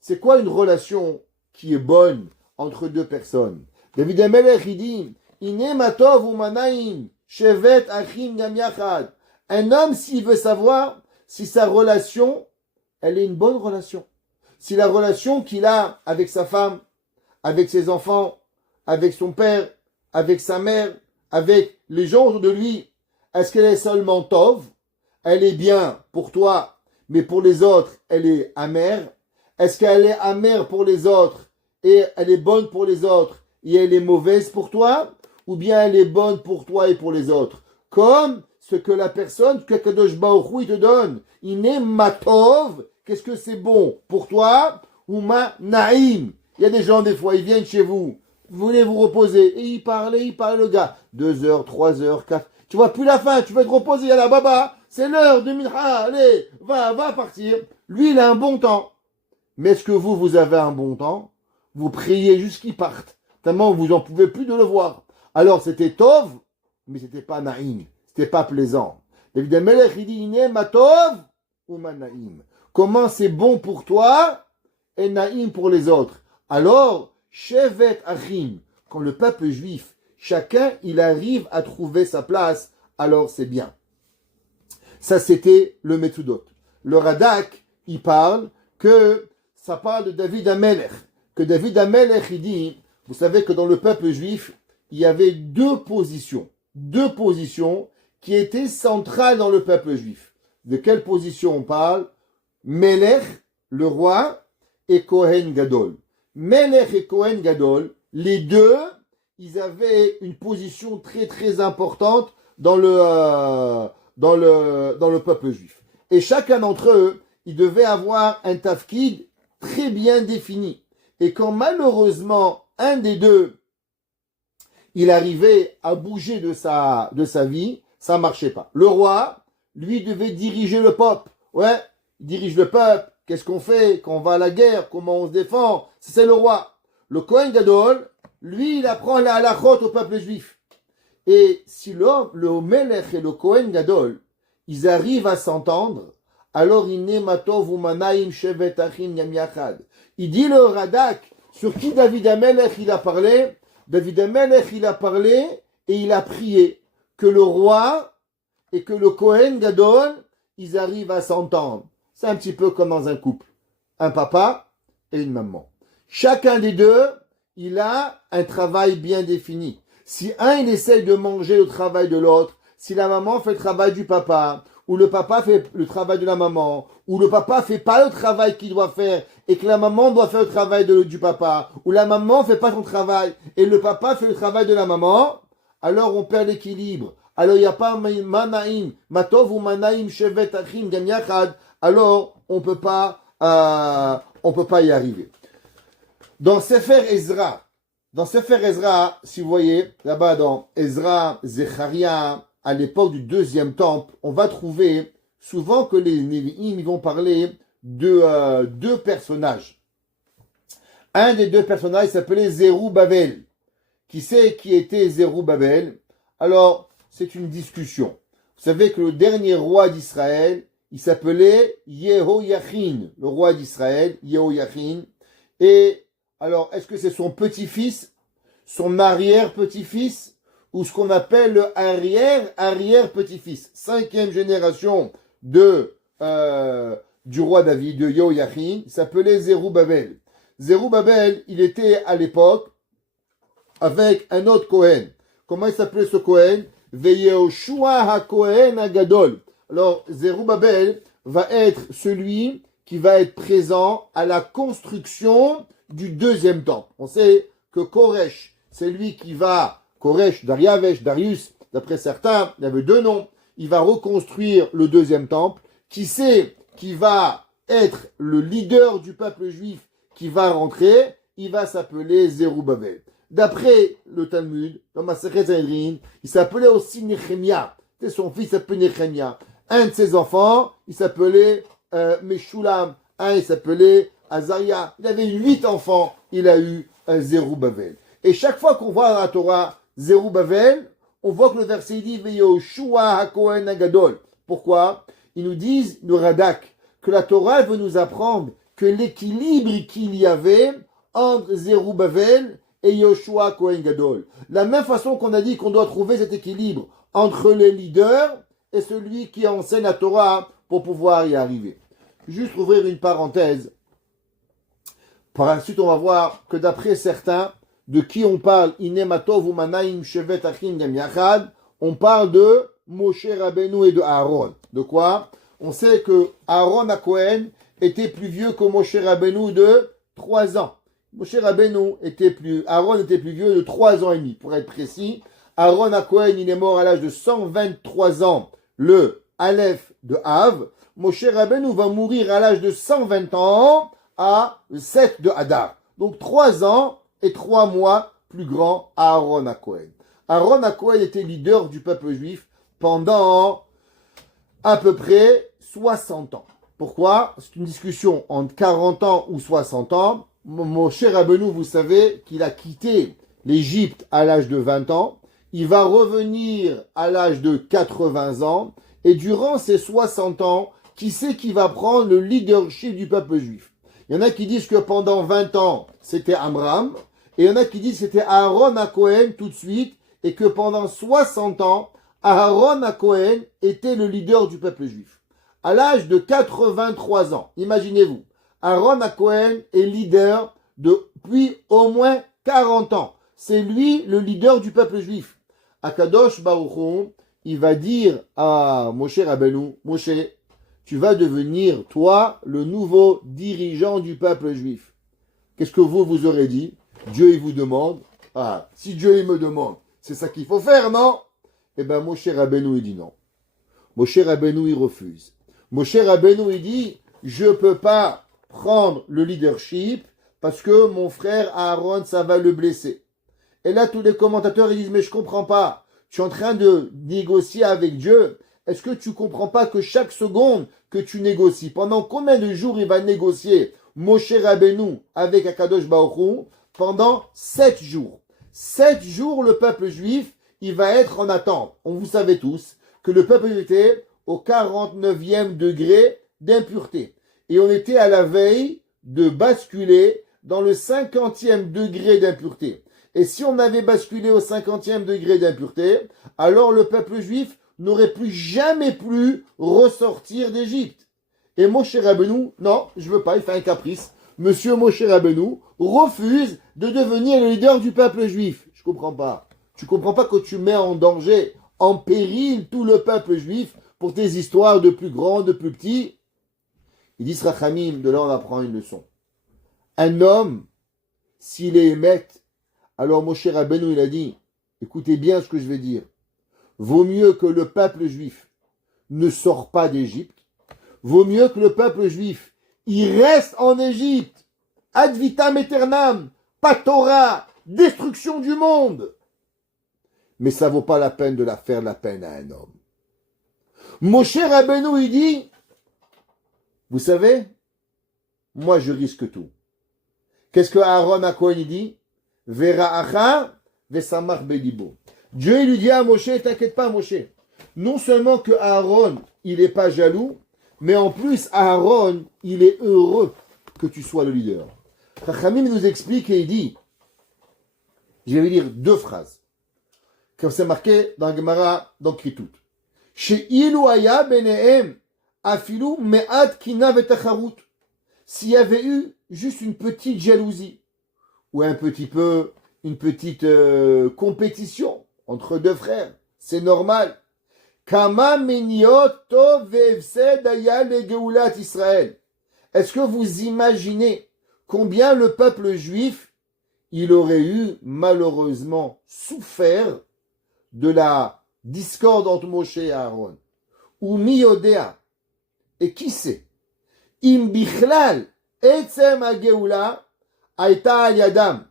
C'est quoi une relation qui est bonne entre deux personnes? David Amelech, il dit, Ine matov umanaim, shevet achim gam yachad. Un homme, s'il veut savoir si sa relation, elle est une bonne relation. Si la relation qu'il a avec sa femme, avec ses enfants, avec son père, avec sa mère, avec les gens autour de lui, est-ce qu'elle est seulement tov? Elle est bien pour toi, mais pour les autres, elle est amère. Est-ce qu'elle est amère pour les autres et elle est bonne pour les autres et elle est mauvaise pour toi? Ou bien elle est bonne pour toi et pour les autres? Comme ce que la personne, que Kadosh Baruch Hu, il te donne. Il est matov. Qu'est-ce que c'est bon pour toi? Ou ma naïm. Il y a des gens, des fois, ils viennent chez vous. Vous voulez vous reposer. Et il parle le gars. 2 heures, 3 heures, 4. Tu vois plus la fin. Tu veux te reposer. Il y a la baba. C'est l'heure de mincha. Allez, va partir. Lui, il a un bon temps. Mais est-ce que vous avez un bon temps? Vous priez jusqu'il parte. Tellement vous en pouvez plus de le voir. Alors, c'était tov, mais c'était pas naïm. C'était pas plaisant. David Amelech, il dit, Iné matov ou ma naïm. Comment c'est bon pour toi et naïm pour les autres. Alors, shevet achim, quand le peuple juif, chacun, il arrive à trouver sa place, alors c'est bien. Ça, c'était le Metudot. Le Radak, il parle que ça parle de David Amelech. Que David Amelech, il dit, vous savez que dans le peuple juif, il y avait deux positions qui étaient centrales dans le peuple juif. De quelle position on parle? Melech, le roi, et Kohen Gadol. Melech et Kohen Gadol, les deux, ils avaient une position très très importante dans le peuple juif. Et chacun d'entre eux, il devait avoir un tafkid très bien défini. Et quand malheureusement, un des deux, il arrivait à bouger de sa vie, ça marchait pas. Le roi, lui, devait diriger le peuple. Ouais, il dirige le peuple. Qu'est-ce qu'on fait quand on va à la guerre? Comment on se défend? C'est le roi. Le Kohen Gadol, lui, il apprend la halachot au peuple juif. Et si le Melech et le Kohen Gadol, ils arrivent à s'entendre, alors il dit le Radak, sur qui David Amelech il a parlé? David Amelech il a parlé et il a prié que le roi et que le Kohen Gadol, ils arrivent à s'entendre. C'est un petit peu comme dans un couple. Un papa et une maman. Chacun des deux, il a un travail bien défini. Si un, il essaye de manger le travail de l'autre, si la maman fait le travail du papa, ou le papa fait le travail de la maman, ou le papa fait pas le travail qu'il doit faire, et que la maman doit faire le travail du papa, ou la maman fait pas son travail, et le papa fait le travail de la maman, alors on perd l'équilibre. Alors il n'y a pas manaim, matov ou manaim shevet achim gam yachad, alors on peut pas y arriver. Dans Sefer Ezra, si vous voyez, là-bas dans Ezra, Zecharia, à l'époque du deuxième temple, on va trouver souvent que les Névi'im vont parler de deux personnages. Un des deux personnages s'appelait Zerubbabel. Qui sait qui était Zerubbabel? Alors, c'est une discussion. Vous savez que le dernier roi d'Israël, il s'appelait Yehoyachin, le roi d'Israël, Yehoyachin. Et alors, est-ce que c'est son petit-fils, son arrière-petit-fils, ou ce qu'on appelle le arrière-petit-fils, 5e génération du roi David, de Yehoyachin, il s'appelait Zerubbabel. Zerubbabel, il était à l'époque avec un autre Kohen. Comment il s'appelait ce Kohen? Veyehoshua HaKohen Agadol. Alors, Zerubbabel va être celui qui va être présent à la construction du deuxième temple. On sait que Koresh, c'est lui qui va, Koresh, Darius, d'après certains, il y avait deux noms, il va reconstruire le deuxième temple. Qui sait qui va être le leader du peuple juif qui va rentrer? Il va s'appeler Zerubbabel. D'après le Talmud, dans Masechet Sanhedrin, il s'appelait aussi Nehemia. Son fils s'appelait Nehemia. Un de ses enfants, il s'appelait Meshulam. Un, il s'appelait Azaria. Il avait 8 enfants. Il a eu Zerubbabel. Et chaque fois qu'on voit dans la Torah Zerubbabel, on voit que le verset dit Veyoshua HaKohen Agadol. Pourquoi? Ils nous disent, le Radak, que la Torah veut nous apprendre que l'équilibre qu'il y avait entre Zerubbabel et Yoshua Kohen Gadol. La même façon qu'on a dit qu'on doit trouver cet équilibre entre les leaders et celui qui enseigne la Torah pour pouvoir y arriver. Juste ouvrir une parenthèse. Par la suite, on va voir que d'après certains, de qui on parle, Inematov ou Manaim Shevet Achim Gam Yachad, on parle de Moshe Rabbeinu et de Aaron. De quoi? On sait que Aaron à Kohen était plus vieux que Moshe Rabbeinu de 3 ans. Moshe Rabbeinu Aaron était plus vieux de 3 ans et demi, pour être précis. Aaron à Kohen, il est mort à l'âge de 123 ans, le Aleph de Av. Moshe Rabbeinu va mourir à l'âge de 120 ans à 7 de Hadar. Donc 3 ans et 3 mois plus grand Aaron à Kohen. Aaron à Kohen était leader du peuple juif pendant à peu près 60 ans. Pourquoi? C'est une discussion entre 40 ans ou 60 ans. Moshe Rabbeinu, vous savez qu'il a quitté l'Égypte à l'âge de 20 ans. Il va revenir à l'âge de 80 ans. Et durant ces 60 ans, qui c'est qui va prendre le leadership du peuple juif? Il y en a qui disent que pendant 20 ans, c'était Amram. Et il y en a qui disent que c'était Aaron à Kohen tout de suite. Et que pendant 60 ans, Aaron à Kohen était le leader du peuple juif. À l'âge de 83 ans, imaginez-vous, Aaron à Kohen est leader depuis au moins 40 ans. c'est lui le leader du peuple juif. Akadosh Baruch Hu, il va dire à Moshe Rabbeinu, Moshe, tu vas devenir, toi, le nouveau dirigeant du peuple juif. Qu'est-ce que vous aurez dit? Dieu, il vous demande. Ah, si Dieu, il me demande, c'est ça qu'il faut faire, non? Eh bien, Moshe Rabbeinu, il dit non. Moshe Rabbeinu, il refuse. Moshe Rabbeinu, il dit, je ne peux pas prendre le leadership parce que mon frère Aaron, ça va le blesser. Et là, tous les commentateurs, ils disent, mais je comprends pas. Tu es en train de négocier avec Dieu. Est-ce que tu comprends pas que chaque seconde que tu négocies, pendant combien de jours il va négocier Moshe Rabbeinu avec Akadosh Baruch Hu? Pendant 7 jours. 7 jours, le peuple juif, il va être en attente. Vous savez tous que le peuple était au 49e degré d'impureté. Et on était à la veille de basculer dans le 50e degré d'impureté. Et si on avait basculé au 50e degré d'impureté, alors le peuple juif n'aurait plus jamais pu ressortir d'Égypte. Et Moshe Rabbeinu, non, je veux pas, il fait un caprice. Monsieur Moshe Rabbeinu refuse de devenir le leader du peuple juif. Je comprends pas. Tu comprends pas que tu mets en danger, en péril tout le peuple juif pour tes histoires de plus grands, de plus petits. Il dit Rachamim, de là on apprend une leçon. Un homme, s'il est émette, alors Moshe Rabbeinu, il a dit, écoutez bien ce que je vais dire, vaut mieux que le peuple juif ne sort pas d'Égypte, vaut mieux que le peuple juif, il reste en Égypte, ad vitam aeternam, pas Torah, destruction du monde. Mais ça vaut pas la peine de faire de la peine à un homme. Moshe Rabbeinu, il dit, vous savez, moi je risque tout. Qu'est-ce que Aaron a quoi il dit? Vera'acha vesamach belibo. Dieu il lui dit à Moshe, t'inquiète pas Moshe. Non seulement que Aaron, il n'est pas jaloux, mais en plus Aaron, il est heureux que tu sois le leader. Chachamim nous explique et il dit, je vais dire 2 phrases, comme c'est marqué dans Gemara, dans Kritut. She'ilu haya benehem afilu me'at kina vetacharut. S'il y avait eu juste une petite jalousie, ou un petit peu, une petite compétition entre 2 frères, c'est normal. Kama meniot tov ve'efsed haya legeulat Israël. Est-ce que vous imaginez combien le peuple juif, il aurait eu malheureusement souffert de la discorde entre Moshe et Aaron? Ou miyodea. Et qui sait? Im bichlal etzem hageula Aïta al yadam,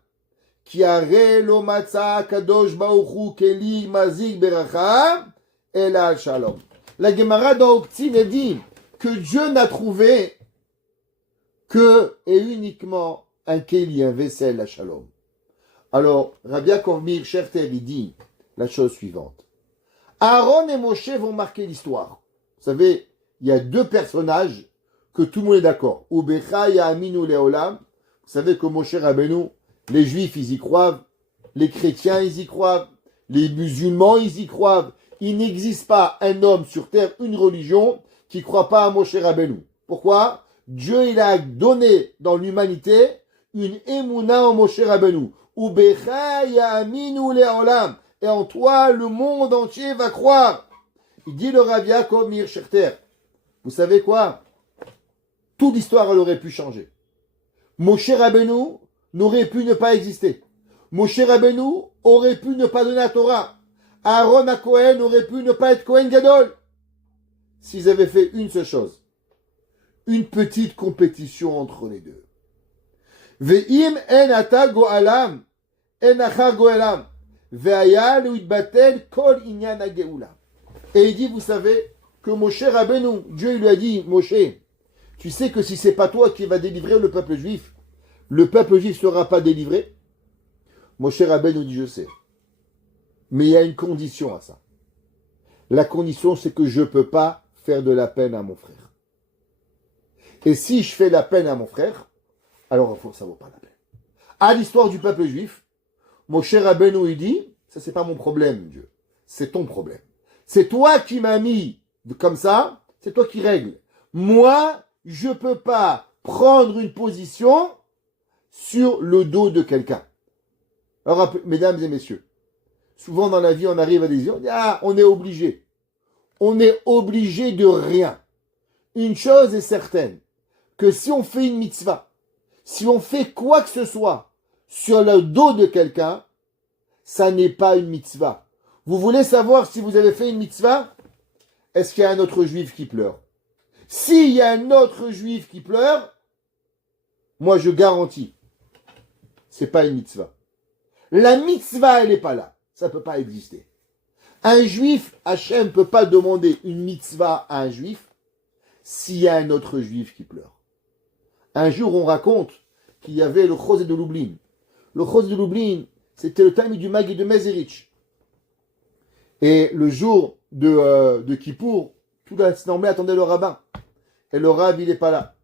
qui arrête lo matza kadosh baruchu keli mazik beracha el al shalom. La Gemara dans Oktzin dit que Dieu n'a trouvé que et uniquement un keli, un vaisselle à shalom. Alors, Rabbi Yaakov Meir Scherter, il dit la chose suivante. Aaron et Moshe vont marquer l'histoire. Vous savez, il y a 2 personnages que tout le monde est d'accord. Ubecha ya'aminu le'olam. Vous savez que Moshe Rabbeinu, les Juifs, ils y croient, les chrétiens, ils y croient, les musulmans, ils y croient. Il n'existe pas un homme sur terre, une religion, qui ne croit pas à Moshe Rabbeinu. Pourquoi? Dieu, il a donné dans l'humanité une émouna en Moshe Rabbeinu. Ubecha ya'aminu le'olam. Et en toi, le monde entier va croire. Il dit le Rav Yaakov Meir Scherter. Vous savez quoi? Toute l'histoire, elle aurait pu changer. Moshe Rabbeinu n'aurait pu ne pas exister. Moshe Rabbeinu aurait pu ne pas donner la Torah. Aaron à Cohen aurait pu ne pas être Cohen Gadol. S'ils avaient fait une seule chose. Une petite compétition entre les deux. Ve'im en ata go'alam, en achar go'alam. Ve'aya lu'itbatel kol inyan ha'geula. Et il dit, vous savez, que Moshe Rabbeinu, Dieu lui a dit, Moshe, tu sais que si c'est pas toi qui va délivrer le peuple juif ne sera pas délivré. Moshe Rabbeinu dit, je sais. Mais il y a une condition à ça. La condition, c'est que je ne peux pas faire de la peine à mon frère. Et si je fais la peine à mon frère, alors ça ne vaut pas la peine. À l'histoire du peuple juif, Moshe Rabbeinu, il dit, ça c'est pas mon problème, Dieu. C'est ton problème. C'est toi qui m'as mis comme ça, c'est toi qui règles. Moi, je ne peux pas prendre une position sur le dos de quelqu'un. Alors, mesdames et messieurs, souvent dans la vie, on arrive à des on dit, on est obligé. On est obligé de rien. Une chose est certaine, que si on fait une mitzvah, si on fait quoi que ce soit sur le dos de quelqu'un, ça n'est pas une mitzvah. Vous voulez savoir si vous avez fait une mitzvah? Est-ce qu'il y a un autre juif qui pleure? S'il y a un autre juif qui pleure, moi je garantis, c'est pas une mitzvah. La mitzvah, elle n'est pas là. Ça ne peut pas exister. Un juif, Hachem ne peut pas demander une mitzvah à un juif s'il y a un autre juif qui pleure. Un jour, on raconte qu'il y avait le Chosé de Lublin. Le Chosé de Lublin, c'était le Talmid du Maguid de Mezerich. Et le jour de Kippour, tout l'assemblée attendait le rabbin. Et le rabbin, il n'est pas là.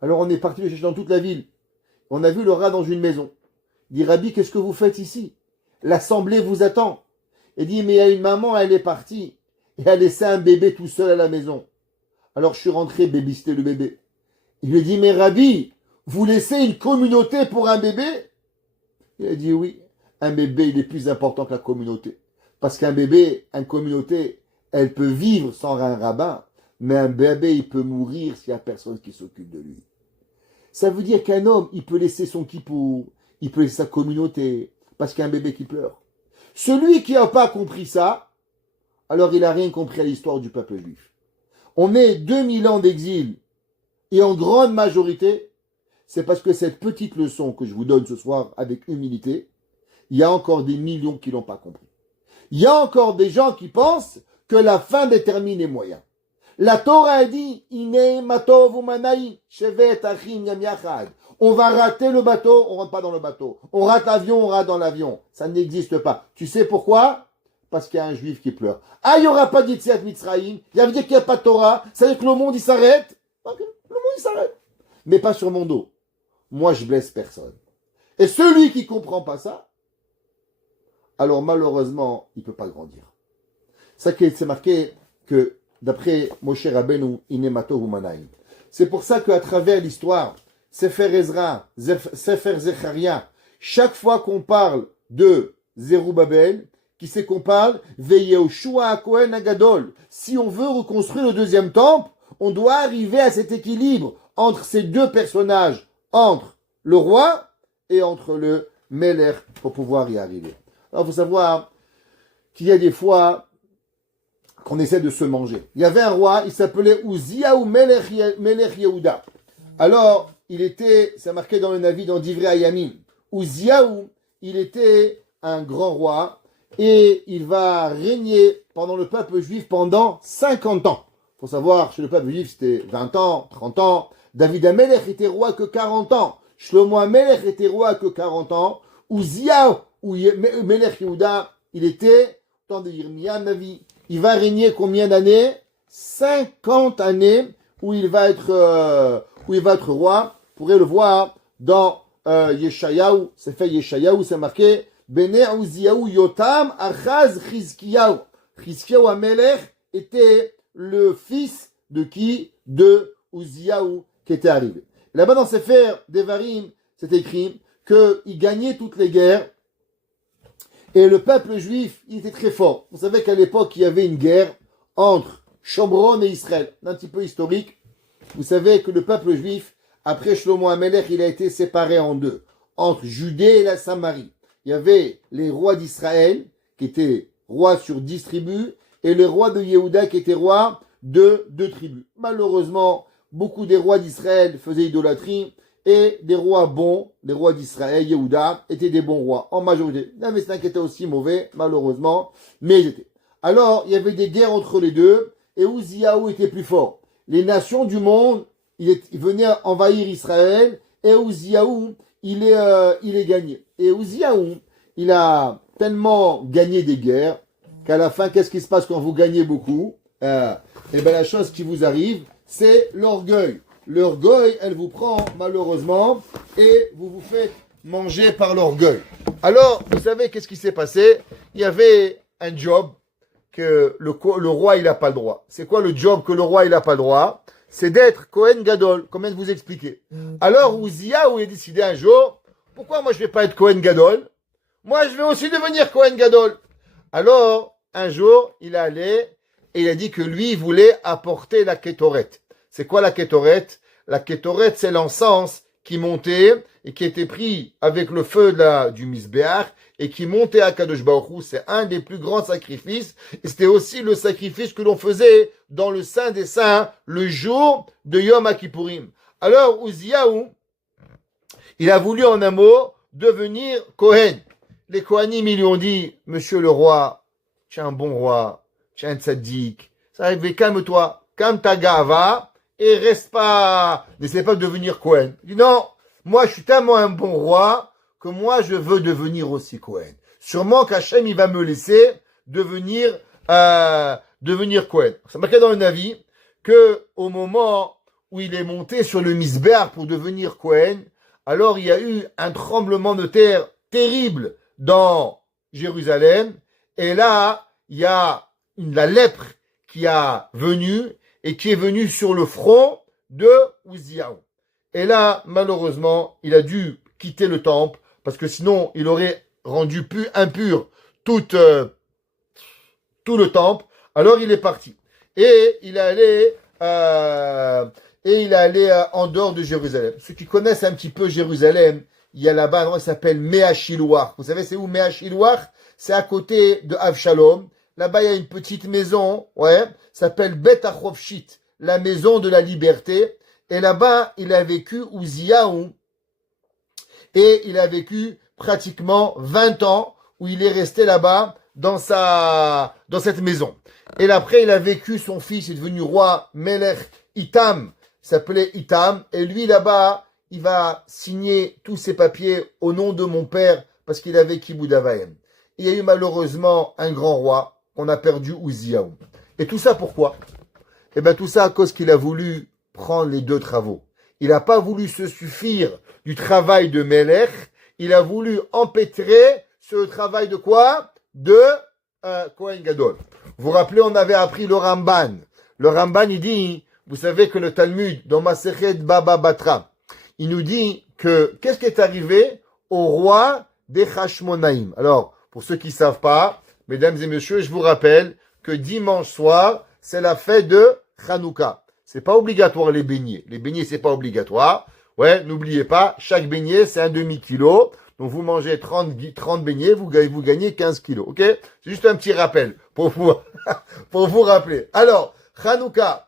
Alors on est parti le chercher dans toute la ville. On a vu le rabbin dans une maison. Il dit, Rabbi, qu'est-ce que vous faites ici? L'assemblée vous attend. Il dit, mais il y a une maman, elle est partie. Et elle a laissé un bébé tout seul à la maison. Alors je suis rentré babysitter le bébé. Il lui dit, mais Rabbi, vous laissez une communauté pour un bébé? Il a dit, oui, un bébé, il est plus important que la communauté. Parce qu'un bébé, une communauté, elle peut vivre sans un rabbin, mais un bébé, il peut mourir s'il n'y a personne qui s'occupe de lui. Ça veut dire qu'un homme, il peut laisser son kippour, il peut laisser sa communauté, parce qu'il y a un bébé qui pleure. Celui qui n'a pas compris ça, alors il n'a rien compris à l'histoire du peuple juif. On est 2000 ans d'exil, et en grande majorité, c'est parce que cette petite leçon que je vous donne ce soir avec humilité, il y a encore des millions qui ne l'ont pas compris. Il y a encore des gens qui pensent que la fin détermine les moyens. La Torah a dit, on va rater le bateau, on rentre pas dans le bateau. On rate l'avion, on rate dans l'avion. Ça n'existe pas. Tu sais pourquoi? Parce qu'il y a un juif qui pleure. Il n'y aura pas d'Yetziat Mitzrayim. Il y a dire qu'il n'y a pas de Torah. Ça veut dire que le monde, il s'arrête. Donc, le monde, il s'arrête. Mais pas sur mon dos. Moi, je blesse personne. Et celui qui comprend pas ça, alors malheureusement, il peut pas grandir. Ça qui c'est marqué que d'après Moshe Rabbeinu, Inemato Humanaim. C'est pour ça qu'à travers l'histoire, Sefer Ezra, Sefer Zecharia, chaque fois qu'on parle de Zerubbabel, qui c'est qu'on parle? Veyehoshua Kohen Agadol. Si on veut reconstruire le deuxième temple, on doit arriver à cet équilibre entre ces deux personnages, entre le roi et entre le Melech, pour pouvoir y arriver. Alors, il faut savoir qu'il y a des fois qu'on essaie de se manger. Il y avait un roi, il s'appelait Uziyahu Melech Yehuda. Alors, il était, c'est marqué dans le Navi, dans Divrei Hayamim. Uziyahu, il était un grand roi et il va régner pendant le peuple juif pendant 50 ans. Il faut savoir, chez le peuple juif, c'était 20 ans, 30 ans. David Amelech était roi que 40 ans. Shlomo Amelech était roi que 40 ans. Uziyahu, ou Melech Yehuda, il était, temps de Yirmiyah Navi, il va régner combien d'années? 50 années où il va être roi. Vous pourrez le voir dans Yeshayahu, c'est fait Yeshayahu, c'est marqué Bene Uziyahu Yotam Achaz Chizkiyahu. Chizkiyahu Amelech était le fils de qui? De Uziyahu qui était arrivé. Là-bas dans Sefer Devarim, c'est écrit qu'il gagnait toutes les guerres. Et le peuple juif, il était très fort. Vous savez qu'à l'époque, il y avait une guerre entre Shomron et Israël. Un petit peu historique. Vous savez que le peuple juif, après Shlomo Amelech, il a été séparé en deux. Entre Judée et la Samarie. Il y avait les rois d'Israël, qui étaient rois sur 10 tribus, et le roi de Yehuda, qui était roi de 2 tribus. Malheureusement, beaucoup des rois d'Israël faisaient idolâtrie. Et des rois bons, des rois d'Israël, Yehuda, étaient des bons rois, en majorité. Il y avait certains qui étaient aussi mauvais, malheureusement, mais ils étaient. Alors, il y avait des guerres entre les deux, et Uziyahu était plus fort. Les nations du monde, il venait envahir Israël, et Uziyahu, il est gagné. Et Uziyahu, il a tellement gagné des guerres, qu'à la fin, qu'est-ce qui se passe quand vous gagnez beaucoup? Eh bien, la chose qui vous arrive, c'est l'orgueil. L'orgueil, elle vous prend malheureusement et vous vous faites manger par l'orgueil. Alors, vous savez qu'est-ce qui s'est passé? Il y avait un job que le roi, il n'a pas le droit. C'est quoi le job que le roi, il n'a pas le droit? C'est d'être Kohen Gadol, comme je viens de vous expliquer. Alors, Uziyahu, il a décidé un jour, pourquoi moi je ne vais pas être Kohen Gadol? moi je vais aussi devenir Kohen Gadol. Alors, un jour, il est allé et il a dit que lui, il voulait apporter la Kétoret. C'est quoi la Kétoret? La Kétoret, c'est l'encens qui montait et qui était pris avec le feu du Misbéach et qui montait à Kadosh Baruch Hu. C'est un des plus grands sacrifices. Et c'était aussi le sacrifice que l'on faisait dans le Saint des Saints le jour de Yom Kippourim. Alors, Uziyahu, il a voulu en un mot devenir Kohen. Les Kohanim, ils lui ont dit, monsieur le roi, tu es un bon roi, tu es un tzaddik, ça arrive, calme-toi, calme ta gava, et reste pas, n'essaie pas de devenir Kohen. Il dit non, moi je suis tellement un bon roi, que moi je veux devenir aussi Kohen. Sûrement qu'Hachem, il va me laisser devenir Kohen. Ça marqué dans le Navi, que au moment où il est monté sur le Misbéach pour devenir Kohen, alors il y a eu un tremblement de terre terrible dans Jérusalem, et là, il y a la lèpre qui a venu, et qui est venue sur le front de Uziyahu. Et là, malheureusement, il a dû quitter le temple, parce que sinon, il aurait rendu plus impur tout le temple. Alors, il est parti. Et il est allé, en dehors de Jérusalem. Ceux qui connaissent un petit peu Jérusalem, il y a là-bas un endroit qui s'appelle Mea Shiloach. Vous savez, c'est où Mea Shiloach? C'est à côté de Avshalom. Là-bas, il y a une petite maison, s'appelle Bet Achofshit, la maison de la liberté. Et là-bas, il a vécu Uziyahu. Et il a vécu pratiquement 20 ans où il est resté là-bas dans cette maison. Et après, il a vécu, son fils est devenu roi Melech Itam. Il s'appelait Itam. Et lui, là-bas, il va signer tous ses papiers au nom de mon père parce qu'il avait Kibud Avaim. Il y a eu malheureusement un grand roi qu'on a perdu, Uziyahu. Et tout ça pourquoi? Eh bien tout ça à cause qu'il a voulu prendre les deux travaux. Il n'a pas voulu se suffire du travail de Melech, il a voulu empêtrer ce travail de quoi? De Kohen Gadol. Vous vous rappelez, on avait appris le Ramban. Le Ramban, il dit, vous savez que le Talmud, dans Masechet Baba Batra, il nous dit que qu'est-ce qui est arrivé au roi des Hashmonaïm. Alors, pour ceux qui ne savent pas, mesdames et messieurs, je vous rappelle que dimanche soir, c'est la fête de Hanouka. C'est pas obligatoire les beignets. Les beignets, c'est pas obligatoire. Ouais, n'oubliez pas, chaque beignet, c'est un demi-kilo. Donc, vous mangez 30 beignets, vous gagnez 15 kilos. Ok? C'est juste un petit rappel pour vous rappeler. Alors, Hanouka,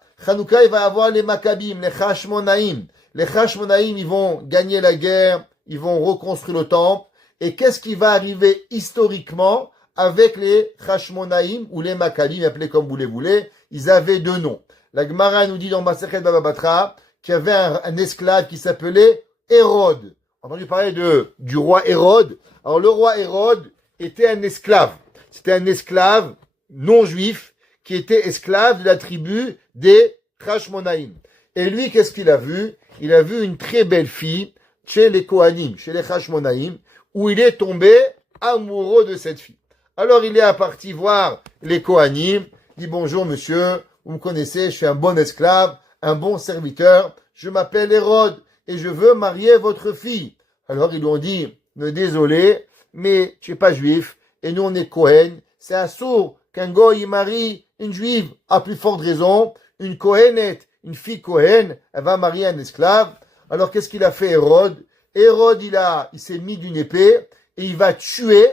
il va avoir les Maccabim, les Hashmonaïm. Les Hashmonaïm, ils vont gagner la guerre, ils vont reconstruire le temple. Et qu'est-ce qui va arriver historiquement avec les Hashmonaïm ou les Maccabim, appelez comme vous les voulez? Ils avaient deux noms. La Gemara nous dit dans Masechet Baba Batra qu'il y avait un esclave qui s'appelait Hérode. On a entendu parler du roi Hérode. Alors le roi Hérode était un esclave. C'était un esclave non juif qui était esclave de la tribu des Hashmonaïm. Et lui, qu'est-ce qu'il a vu? Il a vu une très belle fille chez les Kohanim, chez les Hashmonaïm, où il est tombé amoureux de cette fille. Alors il est parti voir les Kohanim, il dit bonjour monsieur, vous me connaissez, je suis un bon esclave, un bon serviteur, je m'appelle Hérode et je veux marier votre fille. Alors ils lui ont dit, désolé, mais tu n'es pas juif et nous on est Kohen, c'est assourd qu'un goy marie une juive, à plus forte raison, une Kohenet, une fille Kohen, elle va marier un esclave. Alors qu'est-ce qu'il a fait Hérode? Hérode, il s'est mis d'une épée et il va tuer,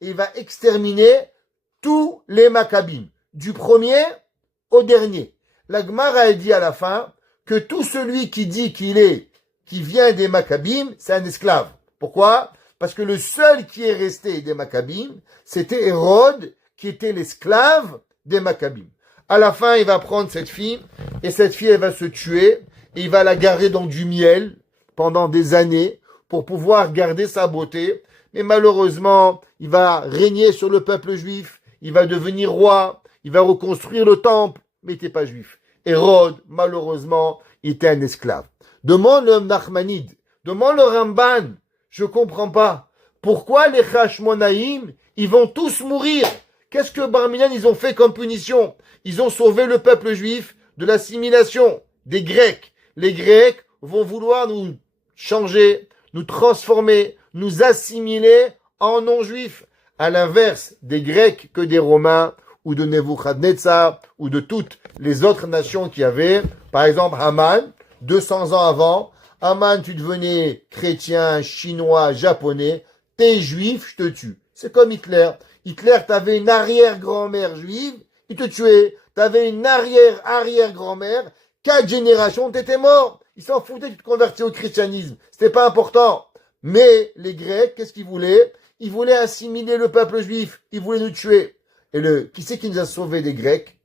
et il va exterminer tous les Maccabim, du premier au dernier. La Gemara a dit à la fin que tout celui qui dit qui vient des Maccabim, c'est un esclave. Pourquoi? Parce que le seul qui est resté des Maccabim, c'était Hérode, qui était l'esclave des Maccabim. À la fin, il va prendre cette fille, et cette fille, elle va se tuer, et il va la garder dans du miel pendant des années, pour pouvoir garder sa beauté. Mais malheureusement, il va régner sur le peuple juif, il va devenir roi, il va reconstruire le temple, mais il n'était pas juif. Hérode, malheureusement, il était un esclave. Demande le Nachmanide, demande le Ramban, je comprends pas. Pourquoi les Hashmonaïm, ils vont tous mourir? Qu'est-ce que Bar Minan, ils ont fait comme punition? Ils ont sauvé le peuple juif de l'assimilation des Grecs. Les Grecs vont vouloir nous changer, nous transformer, nous assimiler en non-juif, à l'inverse des Grecs que des Romains ou de Nebuchadnezzar ou de toutes les autres nations qui avaient. Par exemple, Haman, 200 ans avant, Haman, tu devenais chrétien, chinois, japonais, t'es juif, je te tue. C'est comme Hitler. Hitler, t'avais une arrière-grand-mère juive, il te tuait. T'avais une arrière-arrière-grand-mère, 4 générations, t'étais mort. Ils s'en foutaient, tu te convertis au christianisme. C'était pas important. Mais les Grecs, qu'est-ce qu'ils voulaient? Ils voulaient assimiler le peuple juif. Ils voulaient nous tuer. Et qui c'est qui nous a sauvés des Grecs?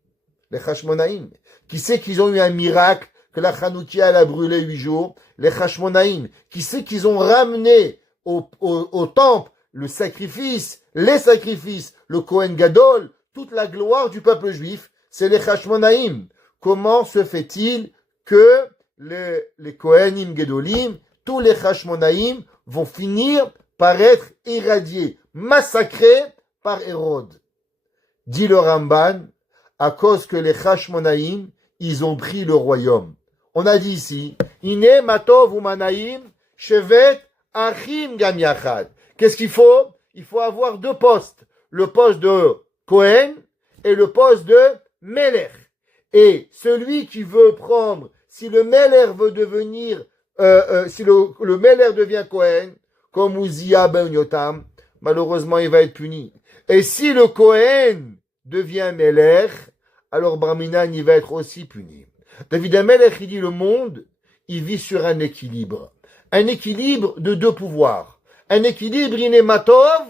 Les Hashmonaïm. Qui c'est qu'ils ont eu un miracle que la Hanoukia a brûlé 8 jours? Les Hashmonaïm. Qui c'est qu'ils ont ramené au temple le sacrifice, les sacrifices, le Kohen Gadol, toute la gloire du peuple juif? C'est les Hashmonaïm. Comment se fait-il que les Kohenim Gedolim, tous les Hashmonaïm, vont finir par être irradiés, massacrés par Hérode? Dit le Ramban, à cause que les Hashmonaïm, ils ont pris le royaume. On a dit ici, Ine matov umanaïm, shevet achim gam yachad. Qu'est-ce qu'il faut? Il faut avoir 2 postes. Le poste de Kohen et le poste de Melech. Et celui qui veut prendre, si le Melech veut devenir, si le Melech devient Kohen, comme Uzziah ben Yotam, malheureusement il va être puni. Et si le Kohen devient Melech, alors Brahminan il va être aussi puni. David Amelech, il dit le monde, il vit sur un équilibre. Un équilibre de 2 pouvoirs. Un équilibre inématov,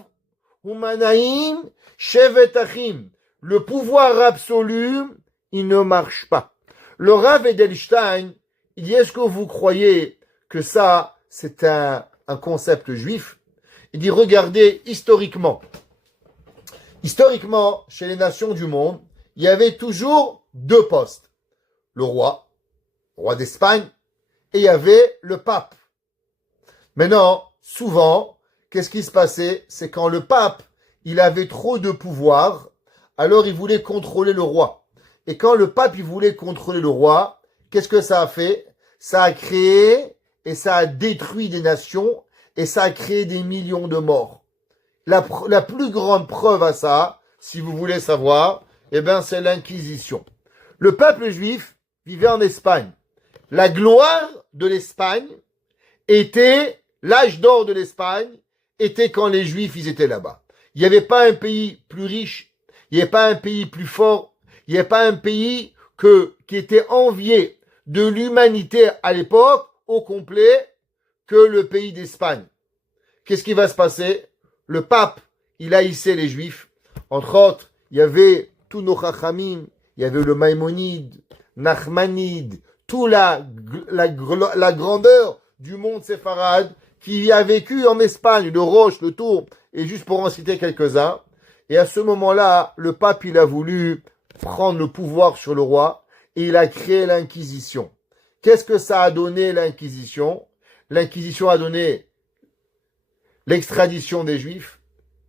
humanaïm, shevet achim. Le pouvoir absolu, il ne marche pas. Le Rav Edelstein, il dit, est-ce que vous croyez que ça, c'est un concept juif? Il dit, regardez historiquement. Historiquement, chez les nations du monde, il y avait toujours 2 postes. Le roi d'Espagne, et il y avait le pape. Maintenant, souvent, qu'est-ce qui se passait? C'est quand le pape, il avait trop de pouvoir, alors il voulait contrôler le roi. Et quand le pape, il voulait contrôler le roi, qu'est-ce que ça a fait? Ça a créé et ça a détruit des nations et ça a créé des millions de morts. La plus grande preuve à ça, si vous voulez savoir, eh ben, c'est l'Inquisition. Le peuple juif vivait en Espagne. La gloire de l'Espagne était, l'âge d'or de l'Espagne était quand les Juifs, ils étaient là-bas. Il n'y avait pas un pays plus riche, il n'y avait pas un pays plus fort, il n'y avait pas un pays qui était envié de l'humanité à l'époque au complet que le pays d'Espagne. Qu'est-ce qui va se passer? Le pape, il haïssait les Juifs. Entre autres, il y avait tous nos Chachamim, il y avait le Maïmonide, Nachmanide, toute la grandeur du monde séfarade qui a vécu en Espagne, le Roche, le Tour, et juste pour en citer quelques-uns. Et à ce moment-là, le pape, il a voulu prendre le pouvoir sur le roi et il a créé l'Inquisition. Qu'est-ce que ça a donné, l'Inquisition? L'Inquisition a donné l'extradition des Juifs.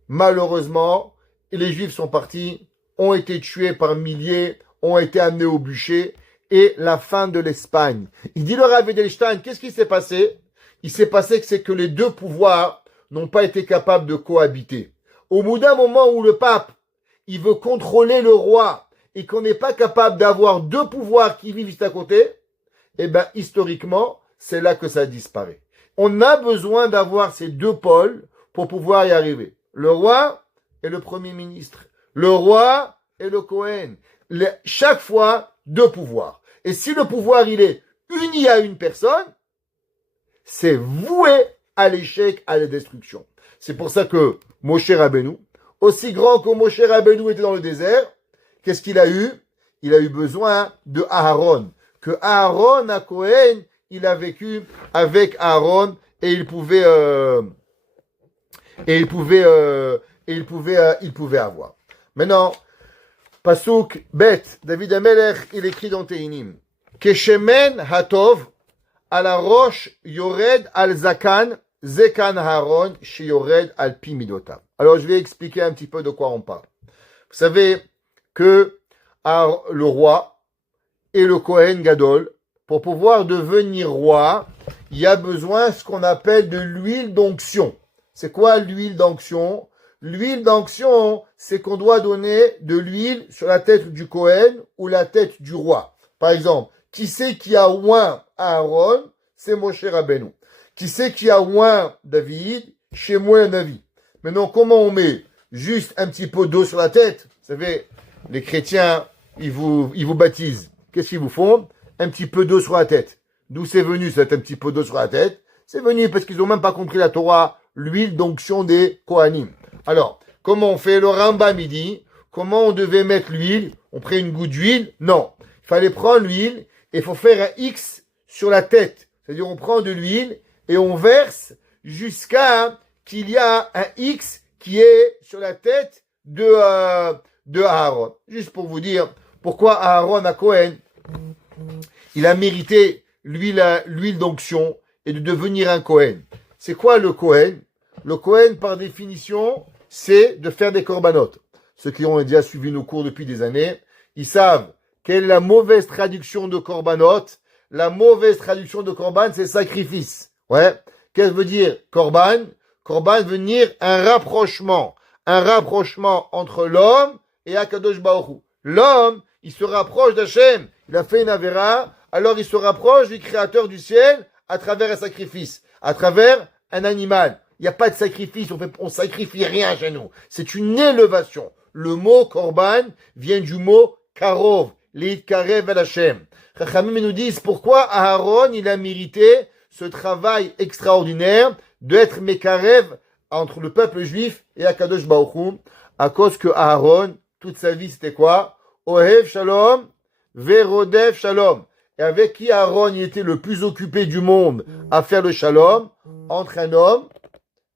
Malheureusement, les Juifs sont partis, ont été tués par milliers, ont été amenés au bûcher, et la fin de l'Espagne. Il dit le Rav Edelstein, qu'est-ce qui s'est passé? Il s'est passé que c'est que les 2 pouvoirs n'ont pas été capables de cohabiter. Au bout d'un moment où le pape, il veut contrôler le roi, et qu'on n'est pas capable d'avoir 2 pouvoirs qui vivent juste à côté, eh ben, historiquement, c'est là que ça disparaît. On a besoin d'avoir ces 2 pôles pour pouvoir y arriver. Le roi et le premier ministre. Le roi et le Kohen. Chaque fois, 2 pouvoirs. Et si le pouvoir, il est uni à une personne, c'est voué à l'échec, à la destruction. C'est pour ça que Moshe Rabbeinu, aussi grand que Moshe Rabbeinu était dans le désert, qu'est-ce qu'il a eu? Il a eu besoin de Aaron. Que Aaron, à Kohen, il a vécu avec Aaron et il pouvait avoir. Maintenant, Pasuk Bet, David Amelech, il écrit dans Teinim, Keshemen Hatov, à la roche Yored al Zakan, Zekan Haron, chez Yored al Pimidota. Alors je vais expliquer un petit peu de quoi on parle. Vous savez que le roi et le Kohen Gadol, pour pouvoir devenir roi, il y a besoin de ce qu'on appelle de l'huile d'onction. C'est quoi l'huile d'onction? L'huile d'onction, c'est qu'on doit donner de l'huile sur la tête du Kohen ou la tête du roi. Par exemple, qui c'est qui a oint Aaron? C'est Moshe Rabbeinu. Qui c'est qui a oint David? Chez moi, Navi. Maintenant, comment on met juste un petit peu d'eau sur la tête? Vous savez, les chrétiens, ils vous baptisent. Qu'est-ce qu'ils vous font? Un petit peu d'eau sur la tête. D'où c'est venu cet un petit peu d'eau sur la tête? C'est venu parce qu'ils n'ont même pas compris la Torah, l'huile d'onction des Kohanim. Alors, comment on fait? Le Rambam, il dit, comment on devait mettre l'huile? On prend une goutte d'huile? Non. Il fallait prendre l'huile et il faut faire un X sur la tête. C'est-à-dire, on prend de l'huile et on verse jusqu'à qu'il y a un X qui est sur la tête de Aaron. Juste pour vous dire pourquoi Aaron à Cohen, il a mérité l'huile d'onction et de devenir un Cohen. C'est quoi le Cohen? Le Cohen, par définition, c'est de faire des corbanotes. Ceux qui ont déjà suivi nos cours depuis des années, ils savent quelle est la mauvaise traduction de corbanote. La mauvaise traduction de korban, c'est sacrifice. Ouais. Qu'est-ce que veut dire korban? Korban veut dire un rapprochement entre l'homme et Akadosh Baruch Hu. L'homme, il se rapproche d'Hachem. Il a fait une avéra, alors il se rapproche du Créateur du ciel à travers un sacrifice, à travers un animal. Il n'y a pas de sacrifice, on sacrifie rien chez nous. C'est une élévation. Le mot korban vient du mot karov, l'itkarev el Hashem. Chachamim nous disent pourquoi Aaron, il a mérité ce travail extraordinaire d'être mekarev entre le peuple juif et Akadosh Baruch Hu, à cause que Aaron, toute sa vie, c'était quoi? Ohev shalom, verodev shalom. Et avec qui Aaron il était le plus occupé du monde à faire le shalom? Entre un homme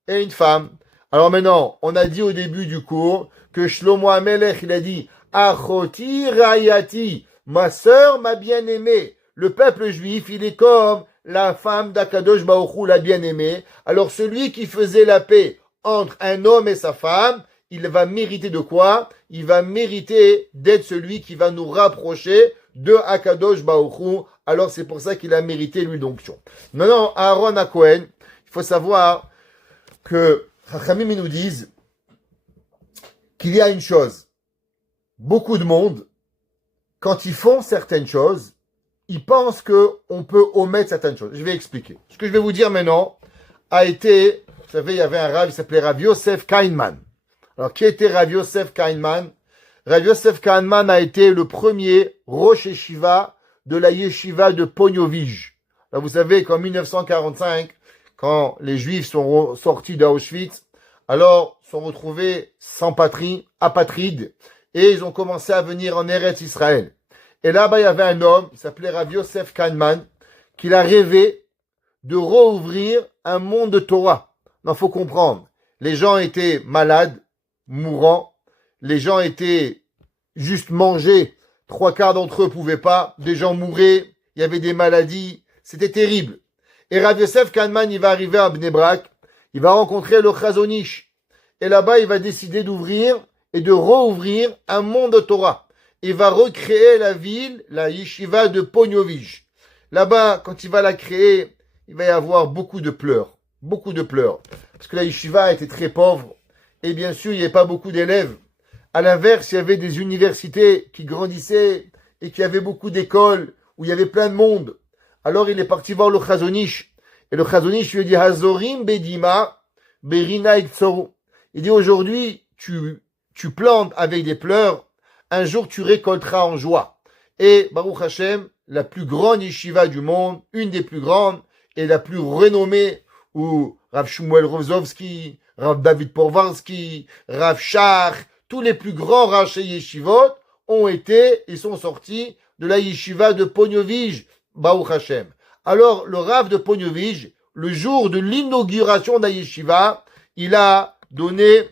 et une femme. Alors maintenant, on a dit au début du cours que Shlomo HaMelech, il a dit Achoti Rayati, ma sœur, ma bien-aimée. Le peuple juif, il est comme la femme d'Akadosh Baruch Hu, la bien-aimée. Alors celui qui faisait la paix entre un homme et sa femme, il va mériter de quoi? Il va mériter d'être celui qui va nous rapprocher de Akadosh Baruch Hu. Alors c'est pour ça qu'il a mérité l'huile d'onction. Maintenant, Aaron à Cohen, il faut savoir que Chachamim nous disent qu'il y a une chose. Beaucoup de monde, quand ils font certaines choses, ils pensent qu'on peut omettre certaines choses. Je vais expliquer. Ce que je vais vous dire maintenant a été, vous savez, il y avait un Rav, il s'appelait Rav Yosef Kainman. Alors, qui était Rav Yosef Kainman? Rav Yosef Kainman a été le premier Rosh Yeshiva de la Yeshiva de Ponyovij. Là, vous savez qu'en 1945, quand les Juifs sont sortis d'Auschwitz, alors sont retrouvés sans patrie, apatrides, et ils ont commencé à venir en Eretz Israël. Et là-bas, il y avait un homme, il s'appelait Rav Yosef Kainman, qui a rêvé de rouvrir un monde de Torah. Non, faut comprendre. Les gens étaient malades, mourants. Les gens étaient juste mangés. 3/4 d'entre eux pouvaient pas. Des gens mouraient. Il y avait des maladies. C'était terrible. Et Rav Yosef Kainman, il va arriver à Bnei Brak. Il va rencontrer le Chazonish. Et là-bas, il va décider d'ouvrir et de rouvrir un monde de Torah. Il va recréer la ville, la yeshiva de Ponyovij. Là-bas, quand il va la créer, il va y avoir beaucoup de pleurs. Beaucoup de pleurs. Parce que la yeshiva était très pauvre. Et bien sûr, il n'y avait pas beaucoup d'élèves. À l'inverse, il y avait des universités qui grandissaient et qui avaient beaucoup d'écoles où il y avait plein de monde. Alors, il est parti voir le Chazonish. Et le Chazonish lui a dit, Hazorim bedima berina iktsoru. Il dit, aujourd'hui, tu plantes avec des pleurs. Un jour, tu récolteras en joie. Et Baruch Hashem, la plus grande yeshiva du monde, une des plus grandes et la plus renommée, où Rav Shmuel Rozovski, Rav David Porvarsky, Rav Shach, tous les plus grands rachés yeshivot ont été et sont sortis de la yeshiva de Ponyovij, Baruch Hashem. Alors, le Rav de Ponyovij, le jour de l'inauguration de la yeshiva, il a donné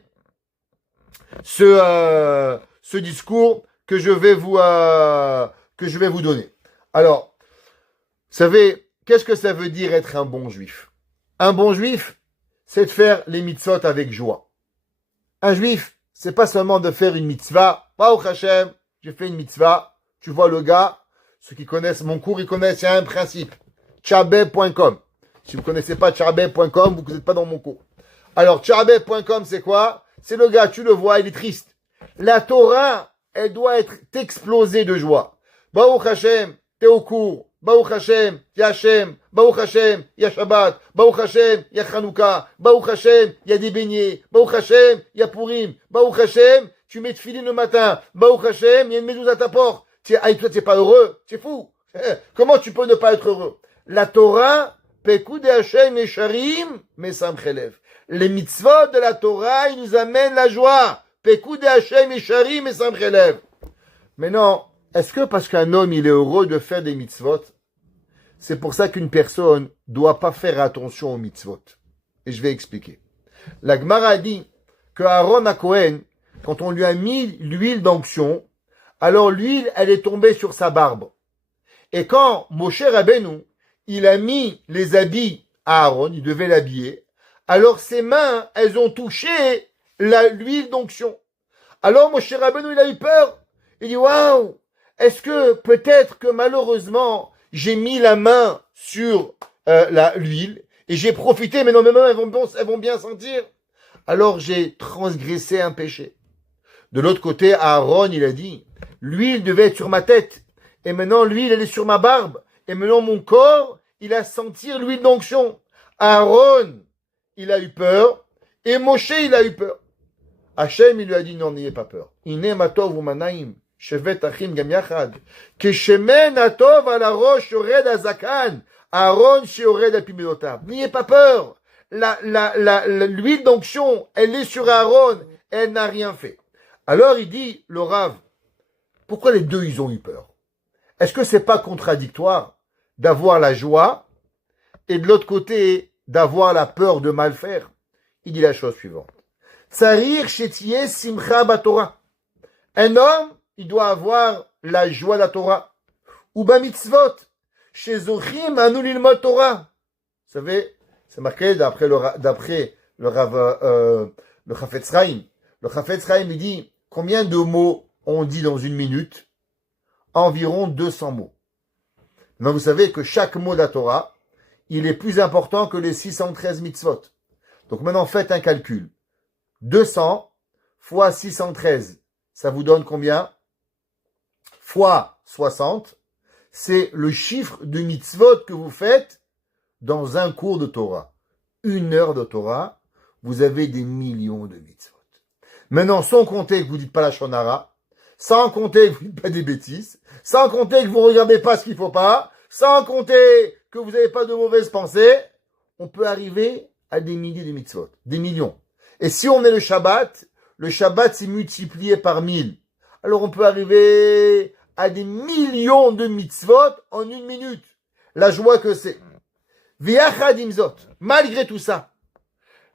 ce discours que je vais vous donner. Alors, vous savez, qu'est-ce que ça veut dire être un bon juif? Un bon juif, c'est de faire les mitzvot avec joie. Un juif, c'est pas seulement de faire une mitzvah. Baruch Hashem, j'ai fait une mitzvah. Tu vois le gars, ceux qui connaissent mon cours, ils connaissent, il y a un principe. Tchabé.com. Si vous connaissez pas tchabé.com, vous n'êtes pas dans mon cours. Alors, tcharabeh.com, c'est quoi? C'est le gars, tu le vois, il est triste. La Torah, elle doit être explosée de joie. Baruch Hashem, t'es au cours. Baruch Hashem, y'a Hashem. Baruch Hashem, y'a Shabbat. Baruch Hashem, y'a Chanukah. Baruch Hashem, y'a des beignets. Baruch Hashem, y'a Purim. Baruch Hashem, tu mets de filine le matin. Baruch Hashem, il y a une méduse à ta porte. Avec toi, t'es pas heureux. C'est fou. Comment tu peux ne pas être heureux? La Torah, Pekou de Hashem et Sharim, Mesam Chelev. Les mitzvot de la Torah, ils nous amènent la joie. Pekou de Hashem et Sharim, Mesam Chelev. Mais non, est-ce que parce qu'un homme, il est heureux de faire des mitzvot, c'est pour ça qu'une personne doit pas faire attention aux mitzvot? Et je vais expliquer. La Gemara dit que Aaron à Cohen, quand on lui a mis l'huile d'onction, alors l'huile, elle est tombée sur sa barbe. Et quand Moshe Rabbeinu, il a mis les habits à Aaron, il devait l'habiller, alors ses mains, elles ont touché l'huile d'onction. Alors Moshe Rabbeinu, il a eu peur. Il dit, waouh, est-ce que peut-être que malheureusement, j'ai mis la main sur l'huile et j'ai profité, mais non, mes mains, elles vont bien sentir. Alors j'ai transgressé un péché. De l'autre côté, Aaron, il a dit, l'huile devait être sur ma tête. Et maintenant, l'huile, elle est sur ma barbe. Et maintenant, mon corps, il a senti l'huile d'onction. Aaron, il a eu peur. Et Moshe, il a eu peur. Hachem, il lui a dit, non, n'ayez pas peur. Ine matov umanaim, shevet achim gam yachad. Keshemen atov ala rosh yored azakan. Aaron, sheyored apimidotav. N'ayez pas peur. L'huile d'onction, elle est sur Aaron. Elle n'a rien fait. Alors, il dit, le Rav, pourquoi les deux, ils ont eu peur? Est-ce que c'est pas contradictoire d'avoir la joie et de l'autre côté, d'avoir la peur de mal faire? Il dit la chose suivante. Tsarir shetiye simcha batorah. Un homme, il doit avoir la joie de la Torah. Ou ba mitzvot. Shezochim anu lilmod Torah. Vous savez, c'est marqué d'après le Rav, le Chafetz Chaim. Le Chafetz Chaim, il dit, combien de mots on dit dans une minute? Environ 200 mots. Mais vous savez que chaque mot de la Torah, il est plus important que les 613 mitzvot. Donc maintenant, faites un calcul. 200 fois 613, ça vous donne combien? Fois 60, c'est le chiffre de mitzvot que vous faites dans un cours de Torah. 1 heure de Torah, vous avez des millions de mitzvot. Maintenant, sans compter que vous ne dites pas la shonara, sans compter que vous ne dites pas des bêtises, sans compter que vous ne regardez pas ce qu'il ne faut pas, sans compter que vous n'avez pas de mauvaises pensées, on peut arriver à des milliers de mitzvot, des millions. Et si on met le Shabbat c'est multiplié par 1000. Alors on peut arriver à des millions de mitzvot en 1 minute. La joie que c'est. V'yachad imzot, malgré tout ça,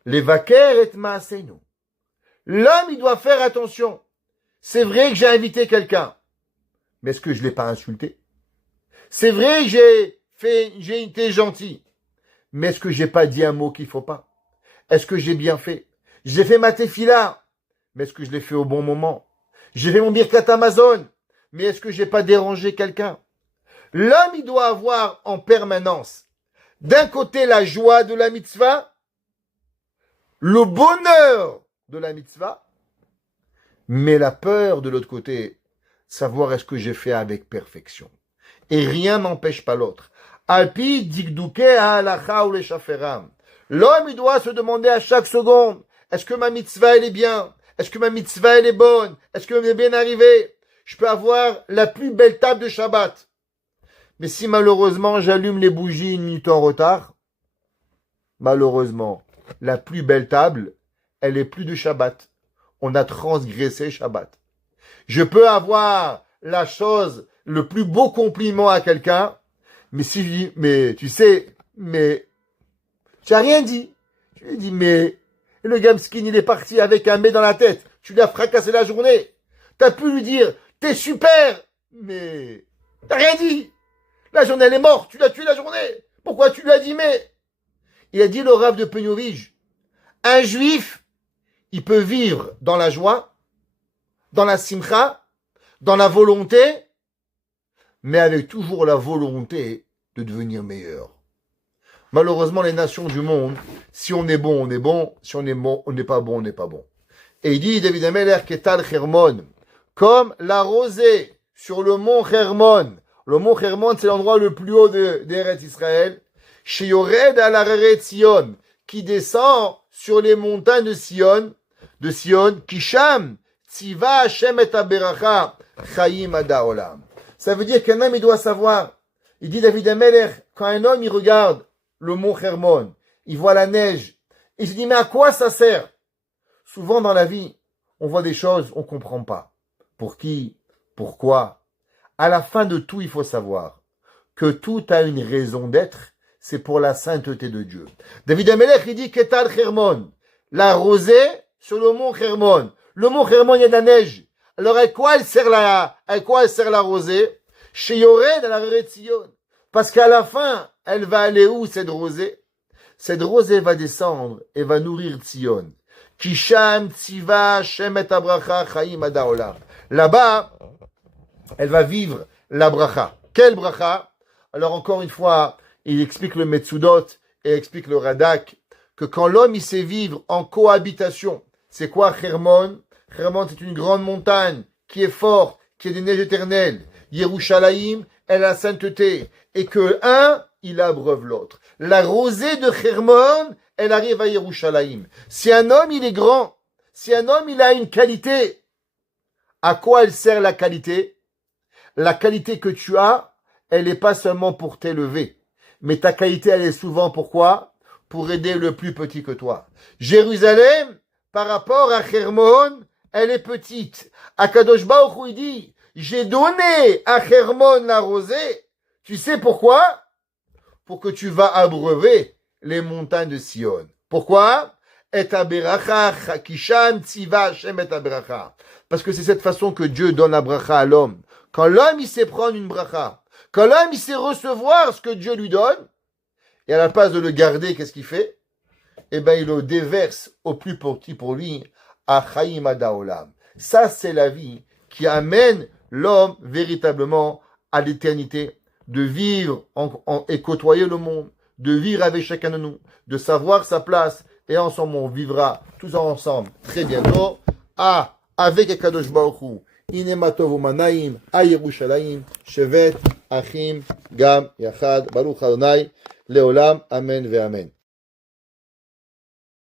levaker et ma'aseinu. L'homme, il doit faire attention. C'est vrai que j'ai invité quelqu'un, mais est-ce que je ne l'ai pas insulté? C'est vrai que j'ai été gentil, mais est-ce que j'ai pas dit un mot qu'il faut pas? Est-ce que j'ai bien fait? J'ai fait ma tefila, mais est-ce que je l'ai fait au bon moment? J'ai fait mon birkat Amazon, mais est-ce que j'ai pas dérangé quelqu'un? L'homme, il doit avoir en permanence, d'un côté la joie de la mitzvah, le bonheur de la mitzvah, mais la peur de l'autre côté, savoir est-ce que j'ai fait avec perfection. Et rien n'empêche pas l'autre. Alpi digdouke halacha ou les chaferam. L'homme, il doit se demander à chaque seconde, est-ce que ma mitzvah, elle est bien? Est-ce que ma mitzvah, elle est bonne? Est-ce que je vais bien arriver? Je peux avoir la plus belle table de Shabbat. Mais si malheureusement, j'allume les bougies 1 minute en retard, malheureusement, la plus belle table, elle est plus de Shabbat. On a transgressé Shabbat. Je peux avoir la chose, le plus beau compliment à quelqu'un, mais si je dis, mais tu sais, mais tu n'as rien dit. Je lui ai dit, mais le gamskin, il est parti avec un mais dans la tête. Tu lui as fracassé la journée. Tu as pu lui dire, t'es super, mais tu n'as rien dit. La journée, elle est morte. Tu l'as tué la journée. Pourquoi tu lui as dit mais? Il a dit le Rav de Penovige, un juif, il peut vivre dans la joie, dans la simcha, dans la volonté, mais avec toujours la volonté de devenir meilleur. Malheureusement, les nations du monde, si on est bon, on est bon. Si on est bon, on n'est pas bon, on n'est pas bon. Et il dit, David Ameler, Ketal Hermon, comme la rosée sur le mont Hermon. Le mont Hermon, c'est l'endroit le plus haut d'Eretz Israël. Chez Yored à l'Areret Sion, qui descend sur les montagnes de Sion, Kisham, Tziva Hashem et Aberacha, Chaim Ada Olam. Ça veut dire qu'un homme, il doit savoir. Il dit David Ameler, quand un homme, il regarde le mont Hermon, il voit la neige, il se dit, mais à quoi ça sert? Souvent dans la vie, on voit des choses, on ne comprend pas. Pour qui? Pourquoi? À la fin de tout, il faut savoir que tout a une raison d'être, c'est pour la sainteté de Dieu. David Amelech, il dit Ketal Hermon, la rosée sur le mont Hermon. Le mont Hermon, il y a de la neige. Alors, à quoi elle sert la rosée? Chez Yored, à la Sion. Parce qu'à la fin, elle va aller où, cette rosée? Cette rosée va descendre et va nourrir Sion. Kisham, Tziva, Shemet Abracha, Chaim Ada Olam. Là-bas, elle va vivre la bracha. Quelle bracha? Alors encore une fois, il explique le Metsudot et explique le Radak que quand l'homme il sait vivre en cohabitation, c'est quoi Hermon? Hermon, c'est une grande montagne qui est forte, qui est des neiges éternelles. Yerushalayim, elle a la sainteté. Et que un, il abreuve l'autre. La rosée de Hermon, elle arrive à Yerushalayim. Si un homme, il est grand, si un homme, il a une qualité, à quoi elle sert la qualité? La qualité que tu as, elle n'est pas seulement pour t'élever. Mais ta qualité, elle est souvent pourquoi? Pour aider le plus petit que toi. Jérusalem, par rapport à Hermon, elle est petite. Akadosh Baruch Hu, il dit, j'ai donné à Hermon la rosée. Tu sais pourquoi? Pour que tu vas abreuver les montagnes de Sion. Pourquoi? Et aberacha, kisham, tziva, Hashem et aberacha. Parce que c'est cette façon que Dieu donne la bracha à l'homme. Quand l'homme, il sait prendre une bracha, quand l'homme, il sait recevoir ce que Dieu lui donne, et à la place de le garder, qu'est-ce qu'il fait? Eh bien, il le déverse au plus petit pour lui, à Chaim Ada Olam. Ça, c'est la vie qui amène l'homme véritablement à l'éternité, de vivre et côtoyer le monde, de vivre avec chacun de nous, de savoir sa place, et ensemble, on vivra tous ensemble très bientôt, avec Akadosh Baruch Hu. הנה מה טוב ומנעים, ירושלים, שבת, אחים, גם יחד, ברוך ה' לעולם, אמן ואמן.